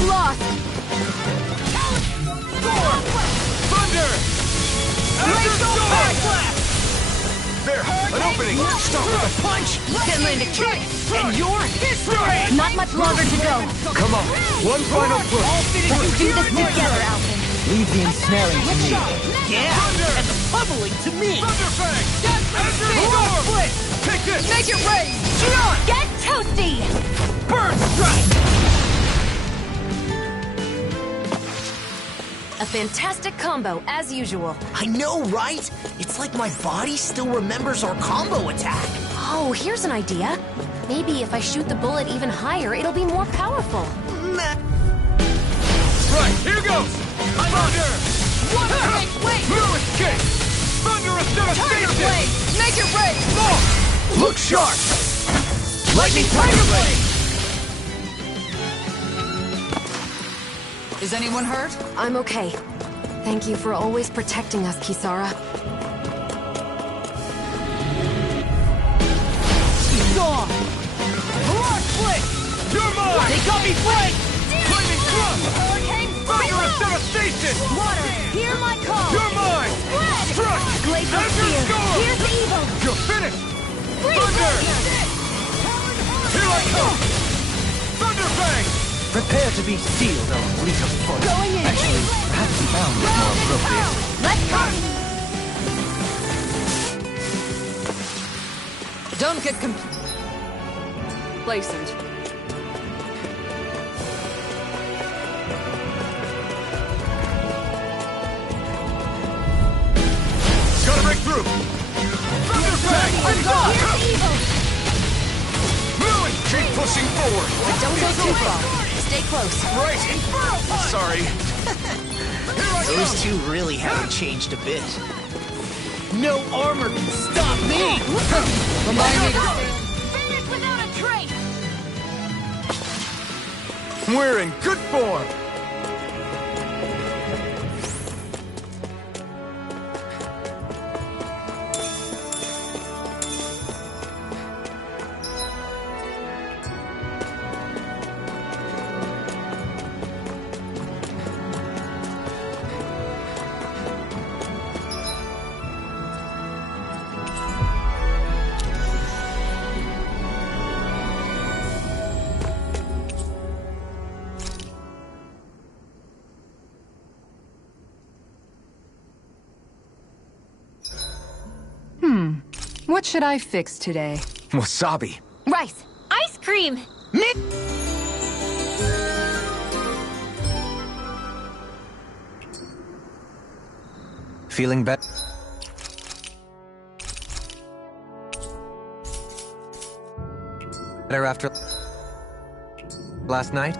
Lost! Thunder! There! An opening! Start with a punch! Then land a kick! And you're history! Not much longer to go. Come on! One final push! Let's do this together, Alvin. Leave the ensnaring to me. Yeah! And the pummeling to me! Thunderfang! Split! Take this! Make it rain! Get toasty! Burn strike! A fantastic combo, as usual. I know, right? It's like my body still remembers our combo attack. Oh, here's an idea. Maybe if I shoot the bullet even higher, it'll be more powerful. Right, here goes! Thunder! Wait! No escape! Thunderous devastation! Blade! Make it rain! Look sharp! Lightning Tiger Blade! Is anyone hurt? I'm okay. Thank you for always protecting us, Kisara. He's gone! Rock Split! You're mine! They got me flanked! Lightning Thrust! Thunderous devastation! Water, hear my call! You're mine! Strike! Glacial Azure Spear, Storm! here's the evil! You're finished! Freeze Thunder! Ranger! Here I come! Thunderfang! Prepare to be sealed, oh fleet of foot. Going in! Actually, perhaps the bound is more appropriate. Let's go! Don't get complacent. Gotta break through! Thunderfang! Here's the evil! Moving! Keep pushing forward! But don't go too far. Stay close. Right! Sorry. Those two really haven't changed a bit. No armor can stop me! Remind me to Finish without a trace! We're in good form! What should I fix today? Wasabi. Rice. Ice cream! Feeling better after last night?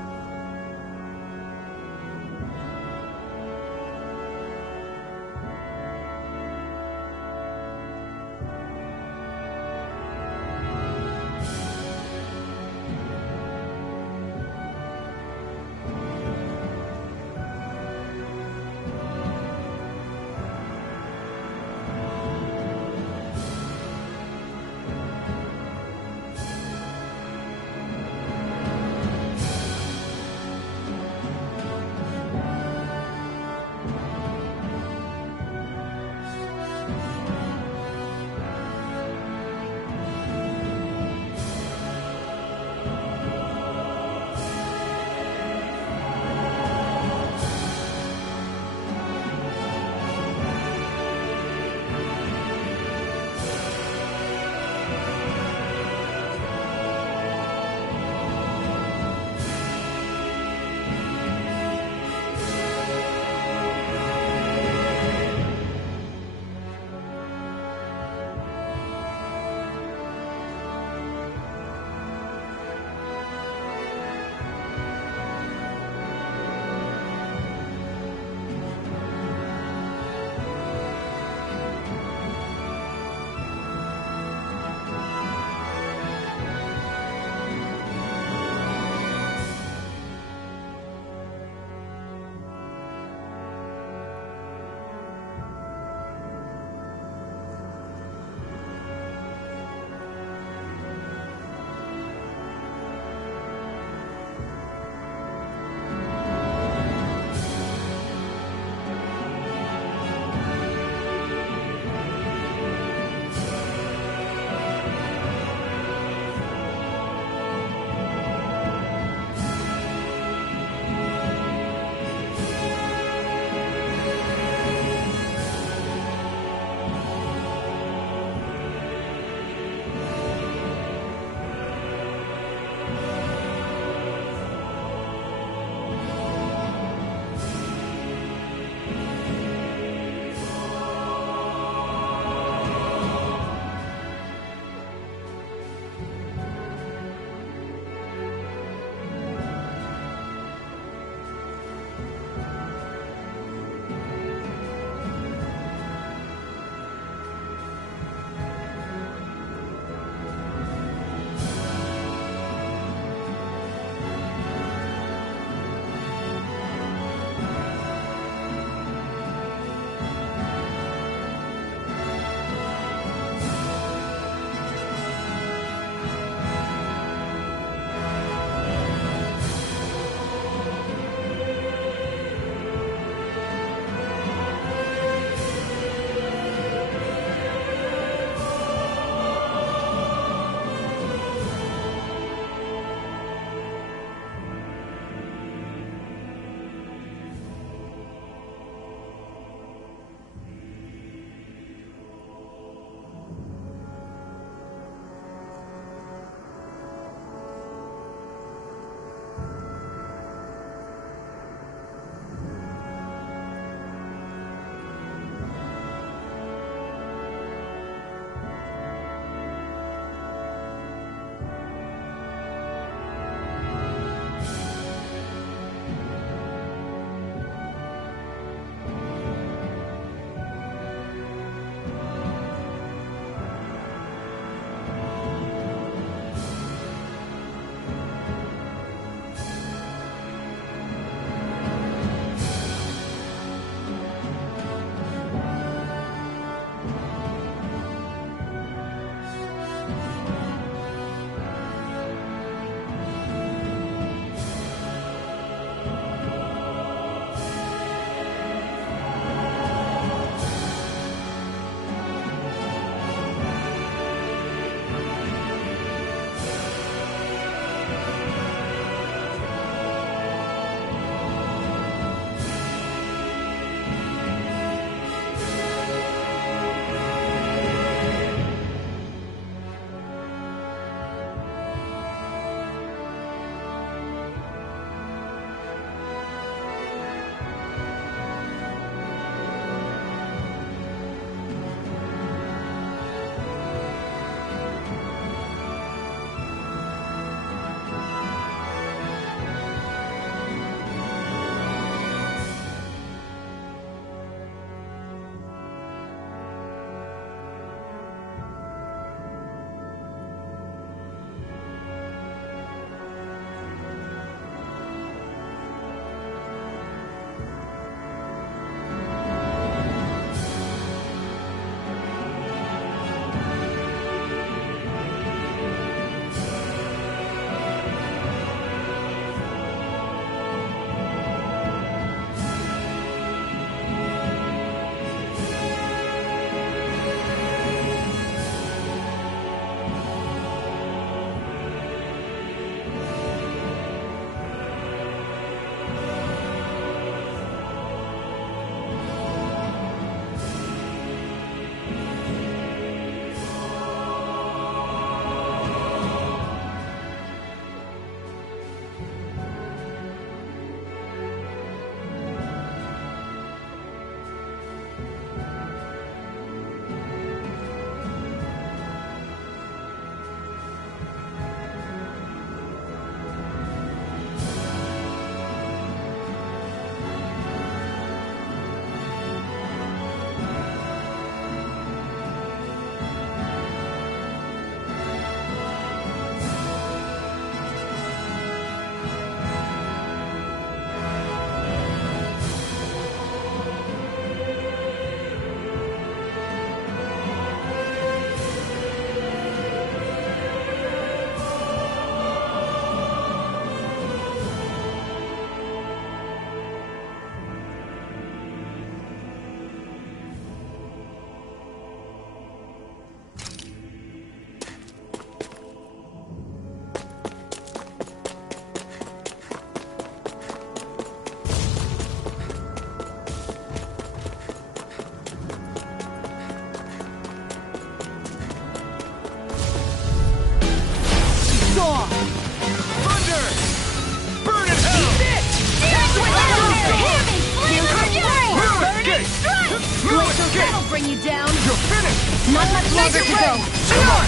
longer to go.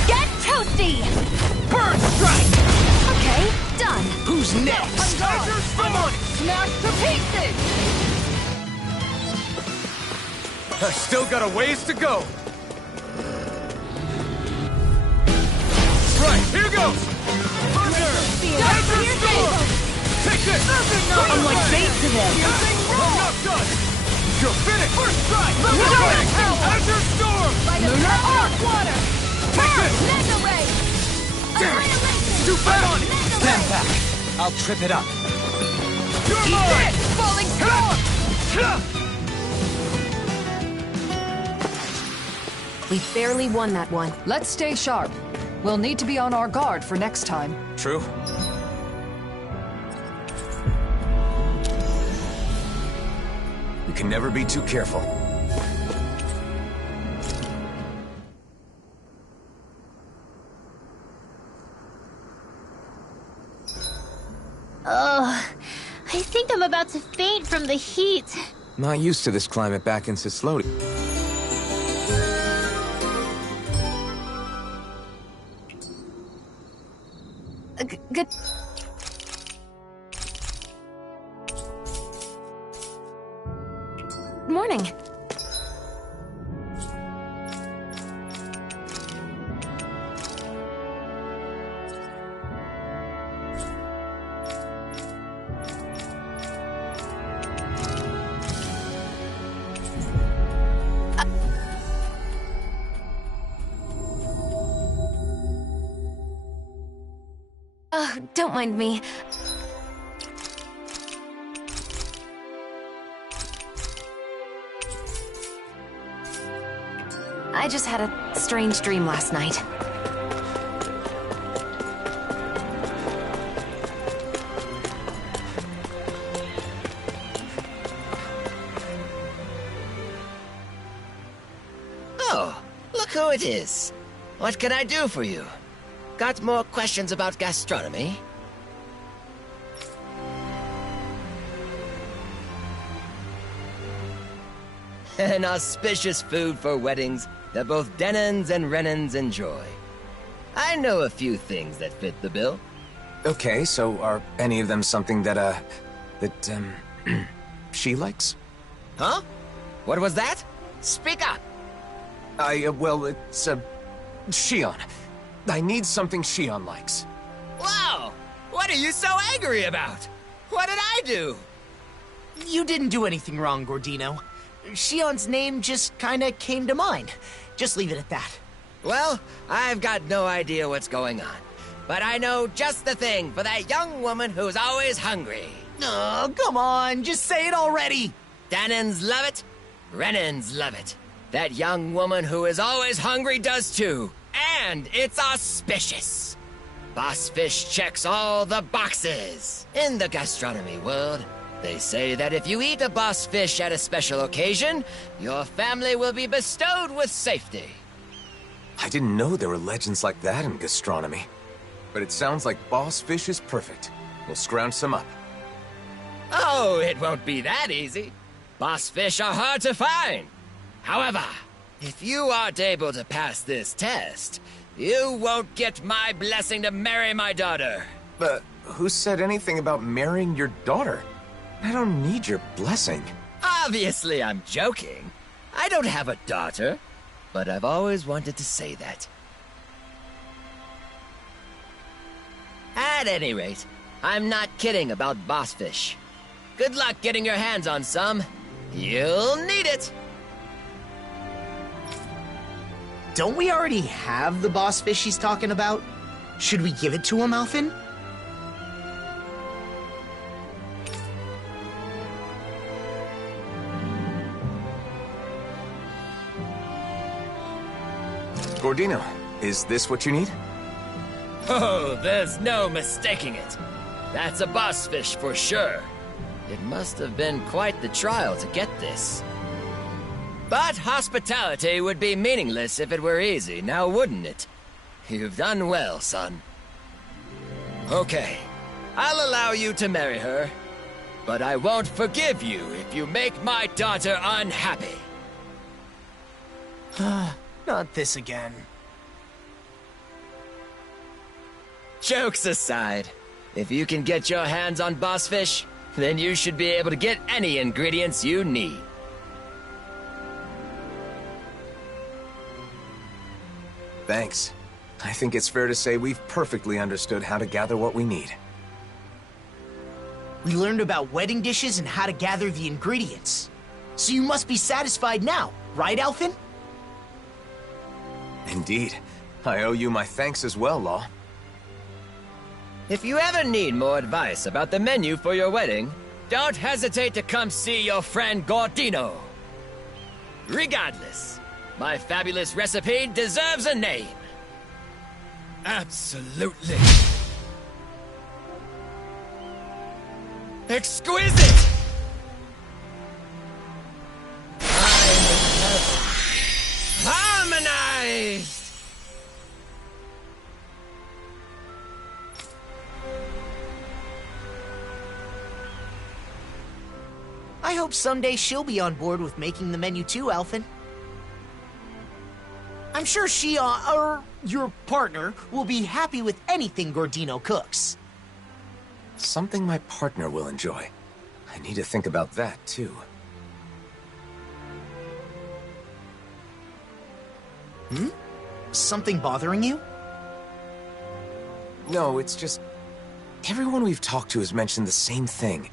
Get toasty! Burn strike! Okay, done. Who's next? Come on, smash to pieces! I've still got a ways to go. Right, here goes! Thunder! Desert Storm! Take this! I'm like bait to them. I'm not done! You're finished! First strike! Lunar Power! Desert Storm! Lunar Arc Water! Take this! Mega Ray! Too fast! Stand back. I'll trip it up. You're mine! Falling Storm! We barely won that one. Let's stay sharp. We'll need to be on our guard for next time. True. You can never be too careful. Oh, I think I'm about to faint from the heat. Not used to this climate back in Sislodi. Good. Morning. Oh, don't mind me. I just had a strange dream last night. Oh, look who it is. What can I do for you? Got more questions about gastronomy? An auspicious food for weddings that both Denons and Renans enjoy. I know a few things that fit the bill. Okay, so are any of them something that, she likes? Huh? What was that? Speak up! Well, it's, Shion. I need something Shion likes. Wow! What are you so angry about? What did I do? You didn't do anything wrong, Gordino. Shion's name just kinda came to mind. Just leave it at that. Well, I've got no idea what's going on. But I know just the thing for that young woman who's always hungry. Oh, come on, just say it already! Danons love it, Renans love it. That young woman who is always hungry does too. And it's auspicious. Boss Fish checks all the boxes. In the gastronomy world, they say that if you eat a boss fish at a special occasion, your family will be bestowed with safety. I didn't know there were legends like that in gastronomy. But it sounds like Boss Fish is perfect. We'll scrounge some up. Oh, it won't be that easy. Boss fish are hard to find. However, if you aren't able to pass this test, you won't get my blessing to marry my daughter. But who said anything about marrying your daughter? I don't need your blessing. Obviously, I'm joking. I don't have a daughter, but I've always wanted to say that. At any rate, I'm not kidding about boss fish. Good luck getting your hands on some. You'll need it. Don't we already have the boss fish he's talking about? Should we give it to him, Alphen? Gordino, is this what you need? Oh, there's no mistaking it. That's a boss fish for sure. It must have been quite the trial to get this. But hospitality would be meaningless if it were easy, now wouldn't it? You've done well, son. Okay, I'll allow you to marry her, but I won't forgive you if you make my daughter unhappy. Not this again. Jokes aside, if you can get your hands on boss fish, then you should be able to get any ingredients you need. Thanks. I think it's fair to say we've perfectly understood how to gather what we need. We learned about wedding dishes and how to gather the ingredients. So you must be satisfied now, right, Alphen? Indeed. I owe you my thanks as well, Law. If you ever need more advice about the menu for your wedding, don't hesitate to come see your friend Gordino. Regardless, my fabulous recipe deserves a name. Absolutely. Exquisite! Harmonized! I hope someday she'll be on board with making the menu too, Alphen. I'm sure she, or your partner, will be happy with anything Gordino cooks. Something my partner will enjoy. I need to think about that, too. Hmm? Something bothering you? No, it's just... everyone we've talked to has mentioned the same thing.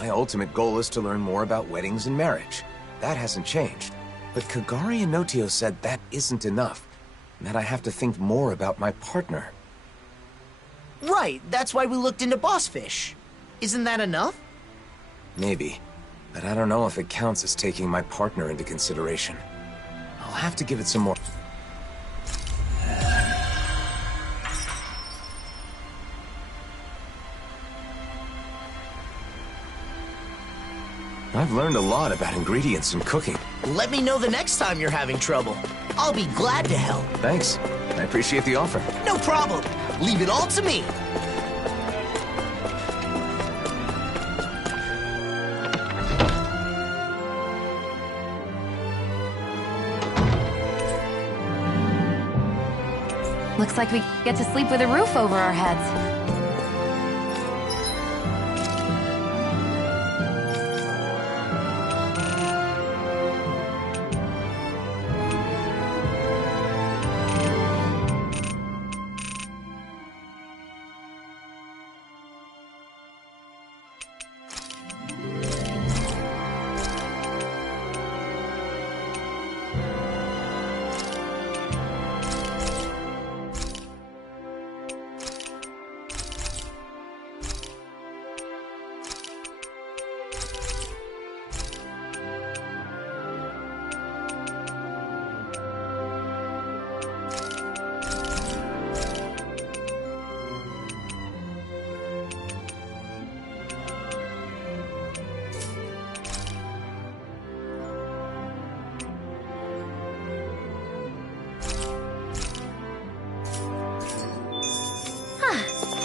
My ultimate goal is to learn more about weddings and marriage. That hasn't changed. But Kagari and Notio said that isn't enough, and that I have to think more about my partner. Right, that's why we looked into boss fish. Isn't that enough? Maybe, but I don't know if it counts as taking my partner into consideration. I'll have to give it some more... I've learned a lot about ingredients and cooking. Let me know the next time you're having trouble. I'll be glad to help. Thanks. I appreciate the offer. No problem. Leave it all to me. Looks like we get to sleep with a roof over our heads.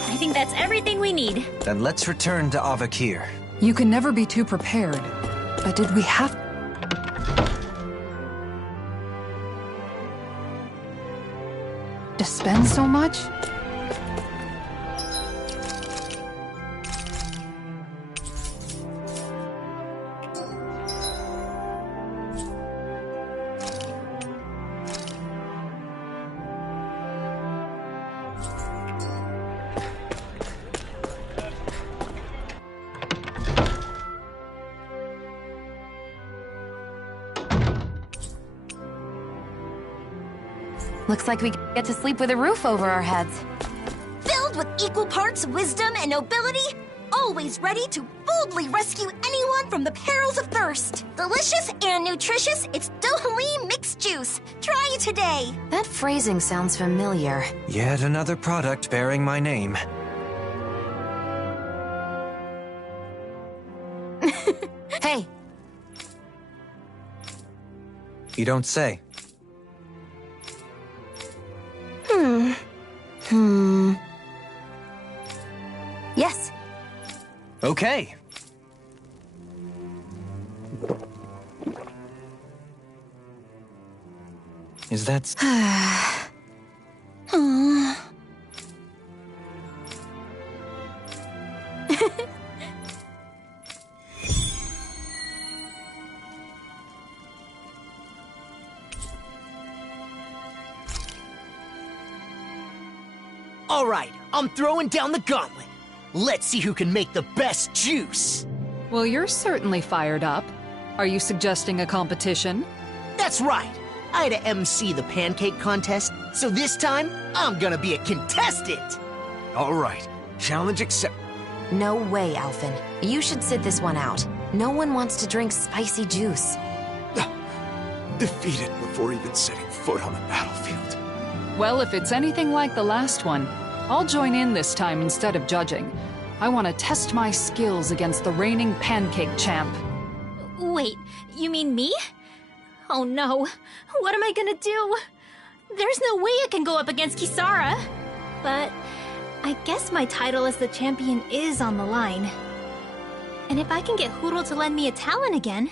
I think that's everything we need. Then let's return to Avakir. You can never be too prepared. But did we have... to spend so much? Looks like we get to sleep with a roof over our heads. Filled with equal parts wisdom and nobility, always ready to boldly rescue anyone from the perils of thirst. Delicious and nutritious, it's Dohali mixed juice. Try it today. That phrasing sounds familiar. Yet another product bearing my name. Hey. You don't say. Yes. Okay. Is that... All right, I'm throwing down the gauntlet. Let's see who can make the best juice. Well, you're certainly fired up. Are you suggesting a competition? That's right. I had to MC the pancake contest, so this time, I'm gonna be a contestant. All right, challenge accept. No way, Alphen. You should sit this one out. No one wants to drink spicy juice. Defeated before even setting foot on the battlefield. Well, if it's anything like the last one, I'll join in this time instead of judging. I want to test my skills against the reigning pancake champ. Wait, you mean me? Oh no, what am I gonna do? There's no way I can go up against Kisara. But I guess my title as the champion is on the line. And if I can get Huro to lend me a talent again...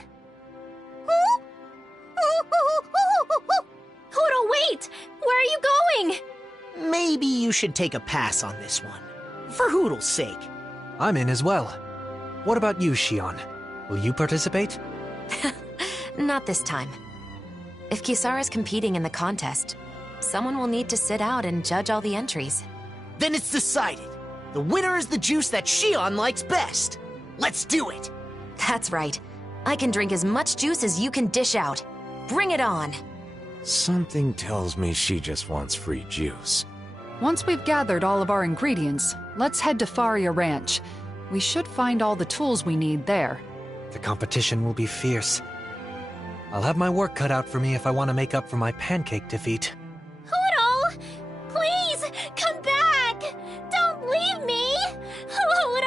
Huro, wait! Where are you going? Maybe you should take a pass on this one. For Hoodle's sake. I'm in as well. What about you, Shion? Will you participate? Not this time. If Kisara's competing in the contest, someone will need to sit out and judge all the entries. Then it's decided. The winner is the juice that Shion likes best. Let's do it! That's right. I can drink as much juice as you can dish out. Bring it on! Something tells me she just wants free juice. Once we've gathered all of our ingredients, let's head to Faria Ranch. We should find all the tools we need there. The competition will be fierce. I'll have my work cut out for me if I want to make up for my pancake defeat. Huro! Please, come back! Don't leave me! Huro!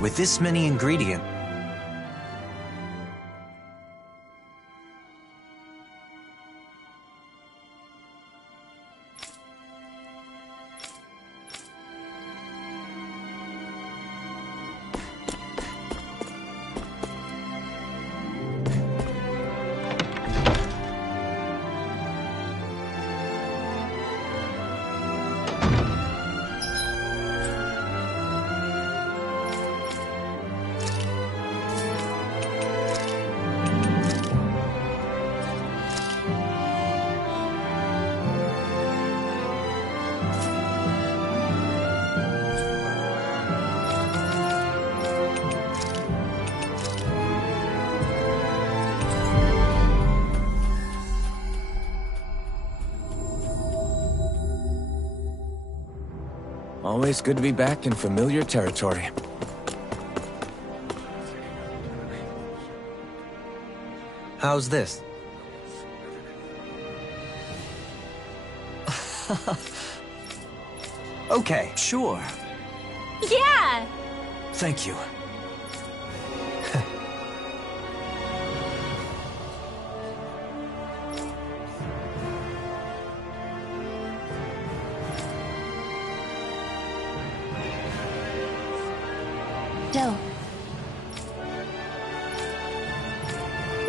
With this many ingredients... Always good to be back in familiar territory. How's this? Okay, sure. Yeah! Thank you. Dough.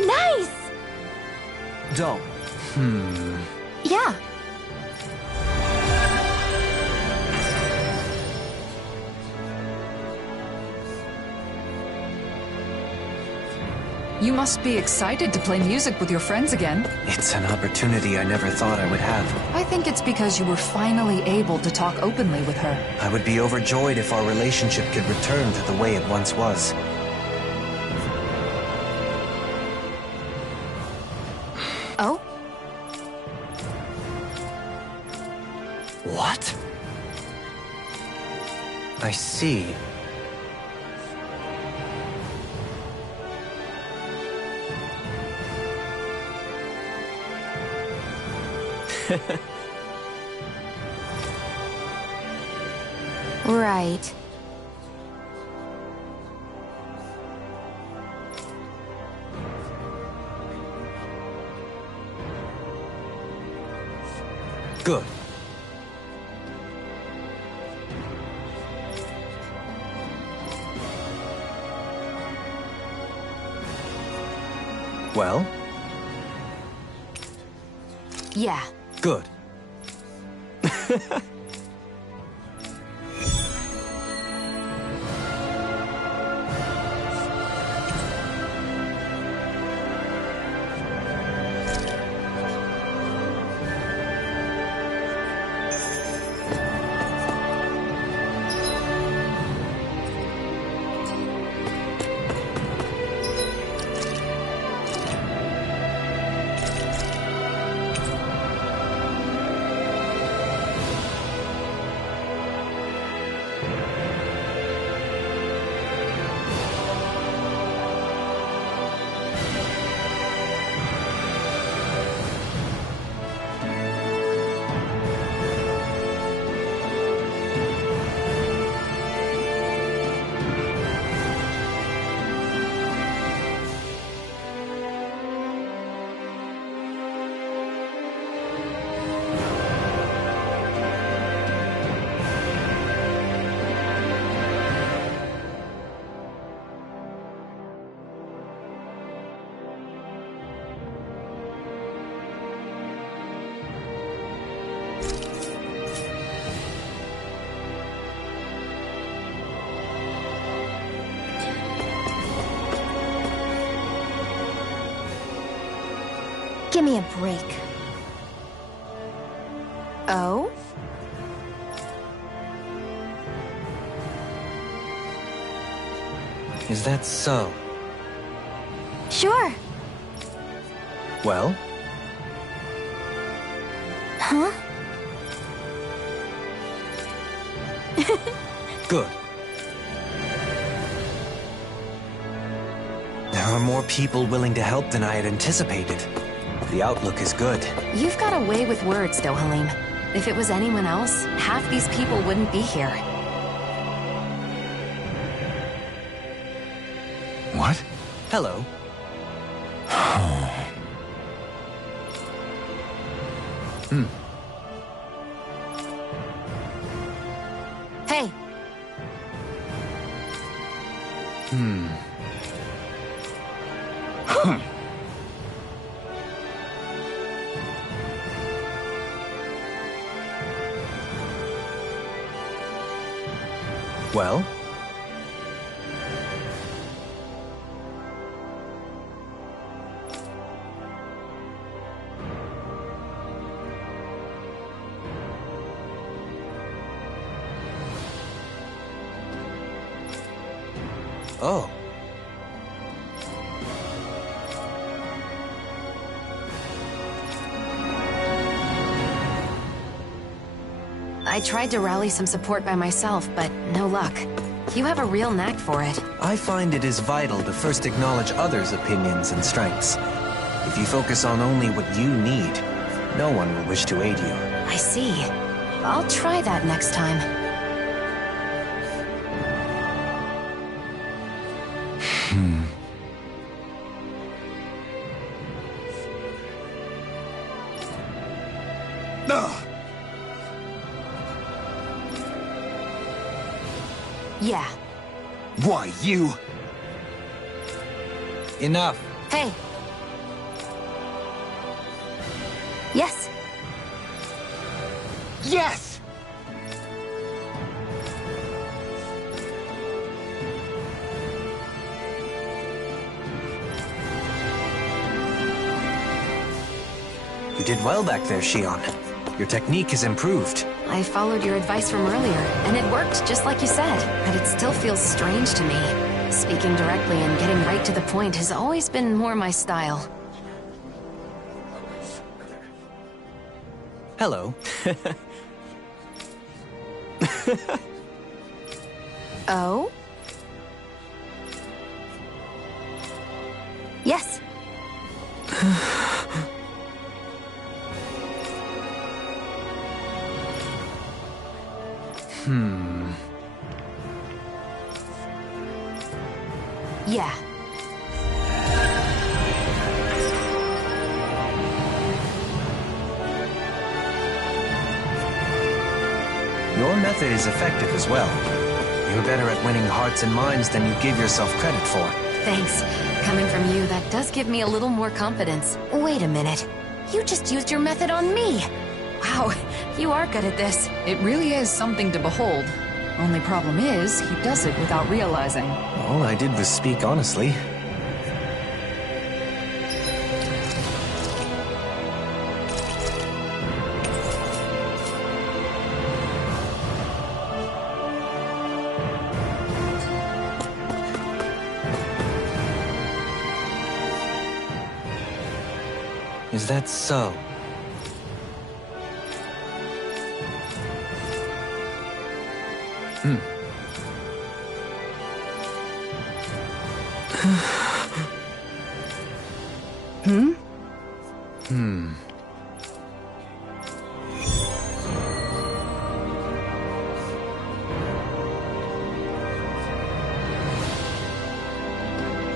Nice! Dough. Yeah. You must be excited to play music with your friends again. It's an opportunity I never thought I would have. I think it's because you were finally able to talk openly with her. I would be overjoyed if our relationship could return to the way it once was. Oh? What? I see. Right. Good. Well? Yeah. Good. Give me a break. Oh? Is that so? Sure. Well? Huh? Good. There are more people willing to help than I had anticipated. The outlook is good. You've got a way with words, though, Halim. If it was anyone else, half these people wouldn't be here. What? Hello. Hey! Well? Oh. I tried to rally some support by myself, but no luck. You have a real knack for it. I find it is vital to first acknowledge others' opinions and strengths. If you focus on only what you need, no one will wish to aid you. I see. I'll try that next time. Yeah. Why, you? Enough. Hey. Yes. Yes! You did well back there, Shion. Your technique has improved. I followed your advice from earlier, and it worked just like you said. But it still feels strange to me. Speaking directly and getting right to the point has always been more my style. Hello. Oh? Yes. Yeah. Your method is effective as well. You're better at winning hearts and minds than you give yourself credit for. Thanks. Coming from you, that does give me a little more confidence. Wait a minute. You just used your method on me. Wow, you are good at this. It really is something to behold. Only problem is, he does it without realizing. All I did was speak honestly. Is that so?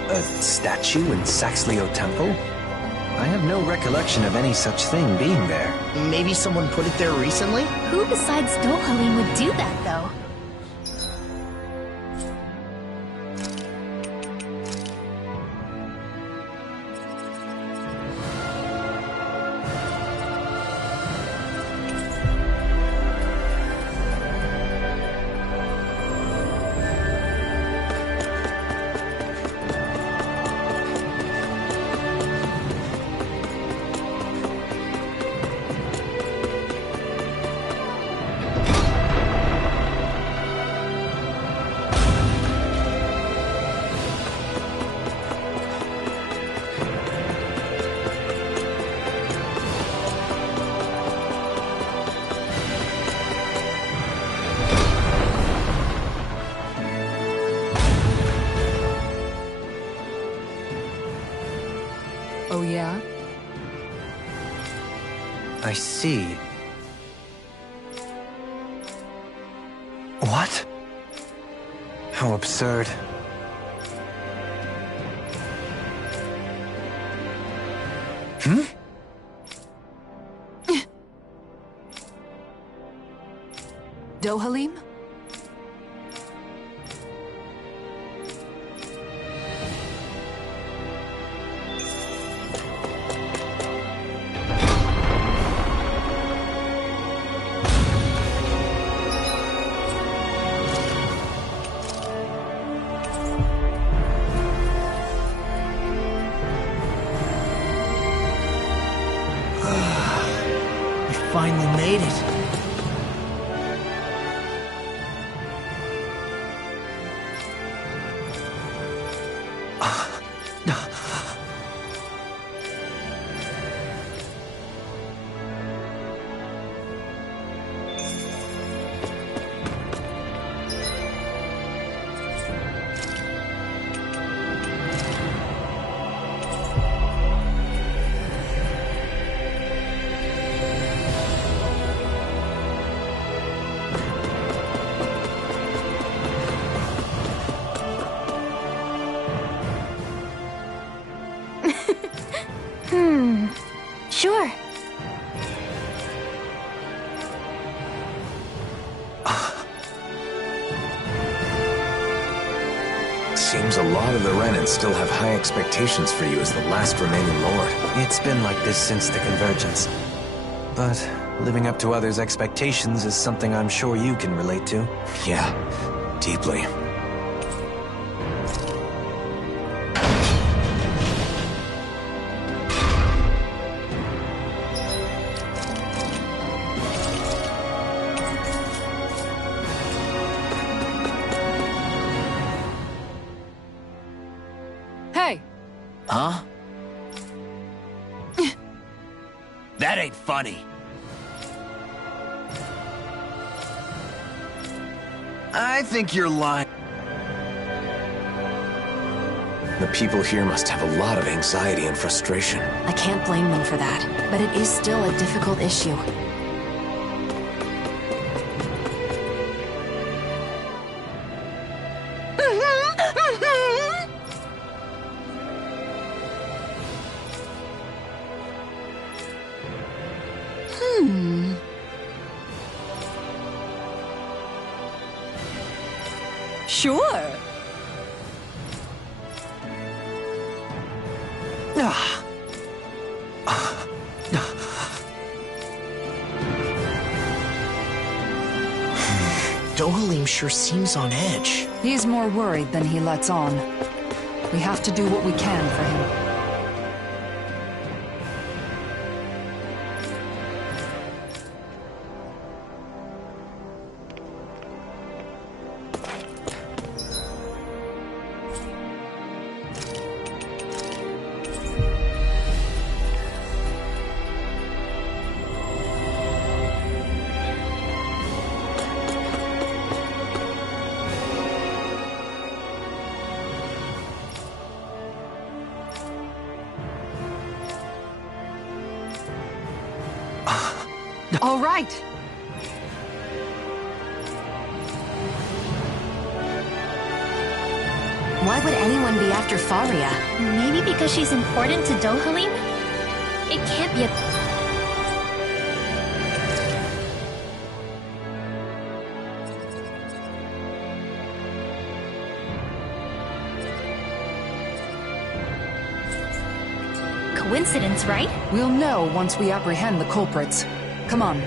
A statue in Saxleo Temple? I have no recollection of any such thing being there. Maybe someone put it there recently? Who besides Dohalim would do that, though? Oh yeah? I see. What? How absurd. Dohalim? Finally made it. Sure. Seems a lot of the Renans still have high expectations for you as the last remaining lord. It's been like this since the Convergence. But living up to others' expectations is something I'm sure you can relate to. Yeah, deeply. Huh? That ain't funny. I think you're lying. The people here must have a lot of anxiety and frustration. I can't blame them for that, but it is still a difficult issue. Sure. Dohalim sure seems on edge. He's more worried than he lets on. We have to do what we can for him. All right. Why would anyone be after Faria? Maybe because she's important to Dohalim? It can't be a... coincidence, right? We'll know once we apprehend the culprits. Come on.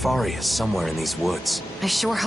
Faria is somewhere in these woods. I sure hope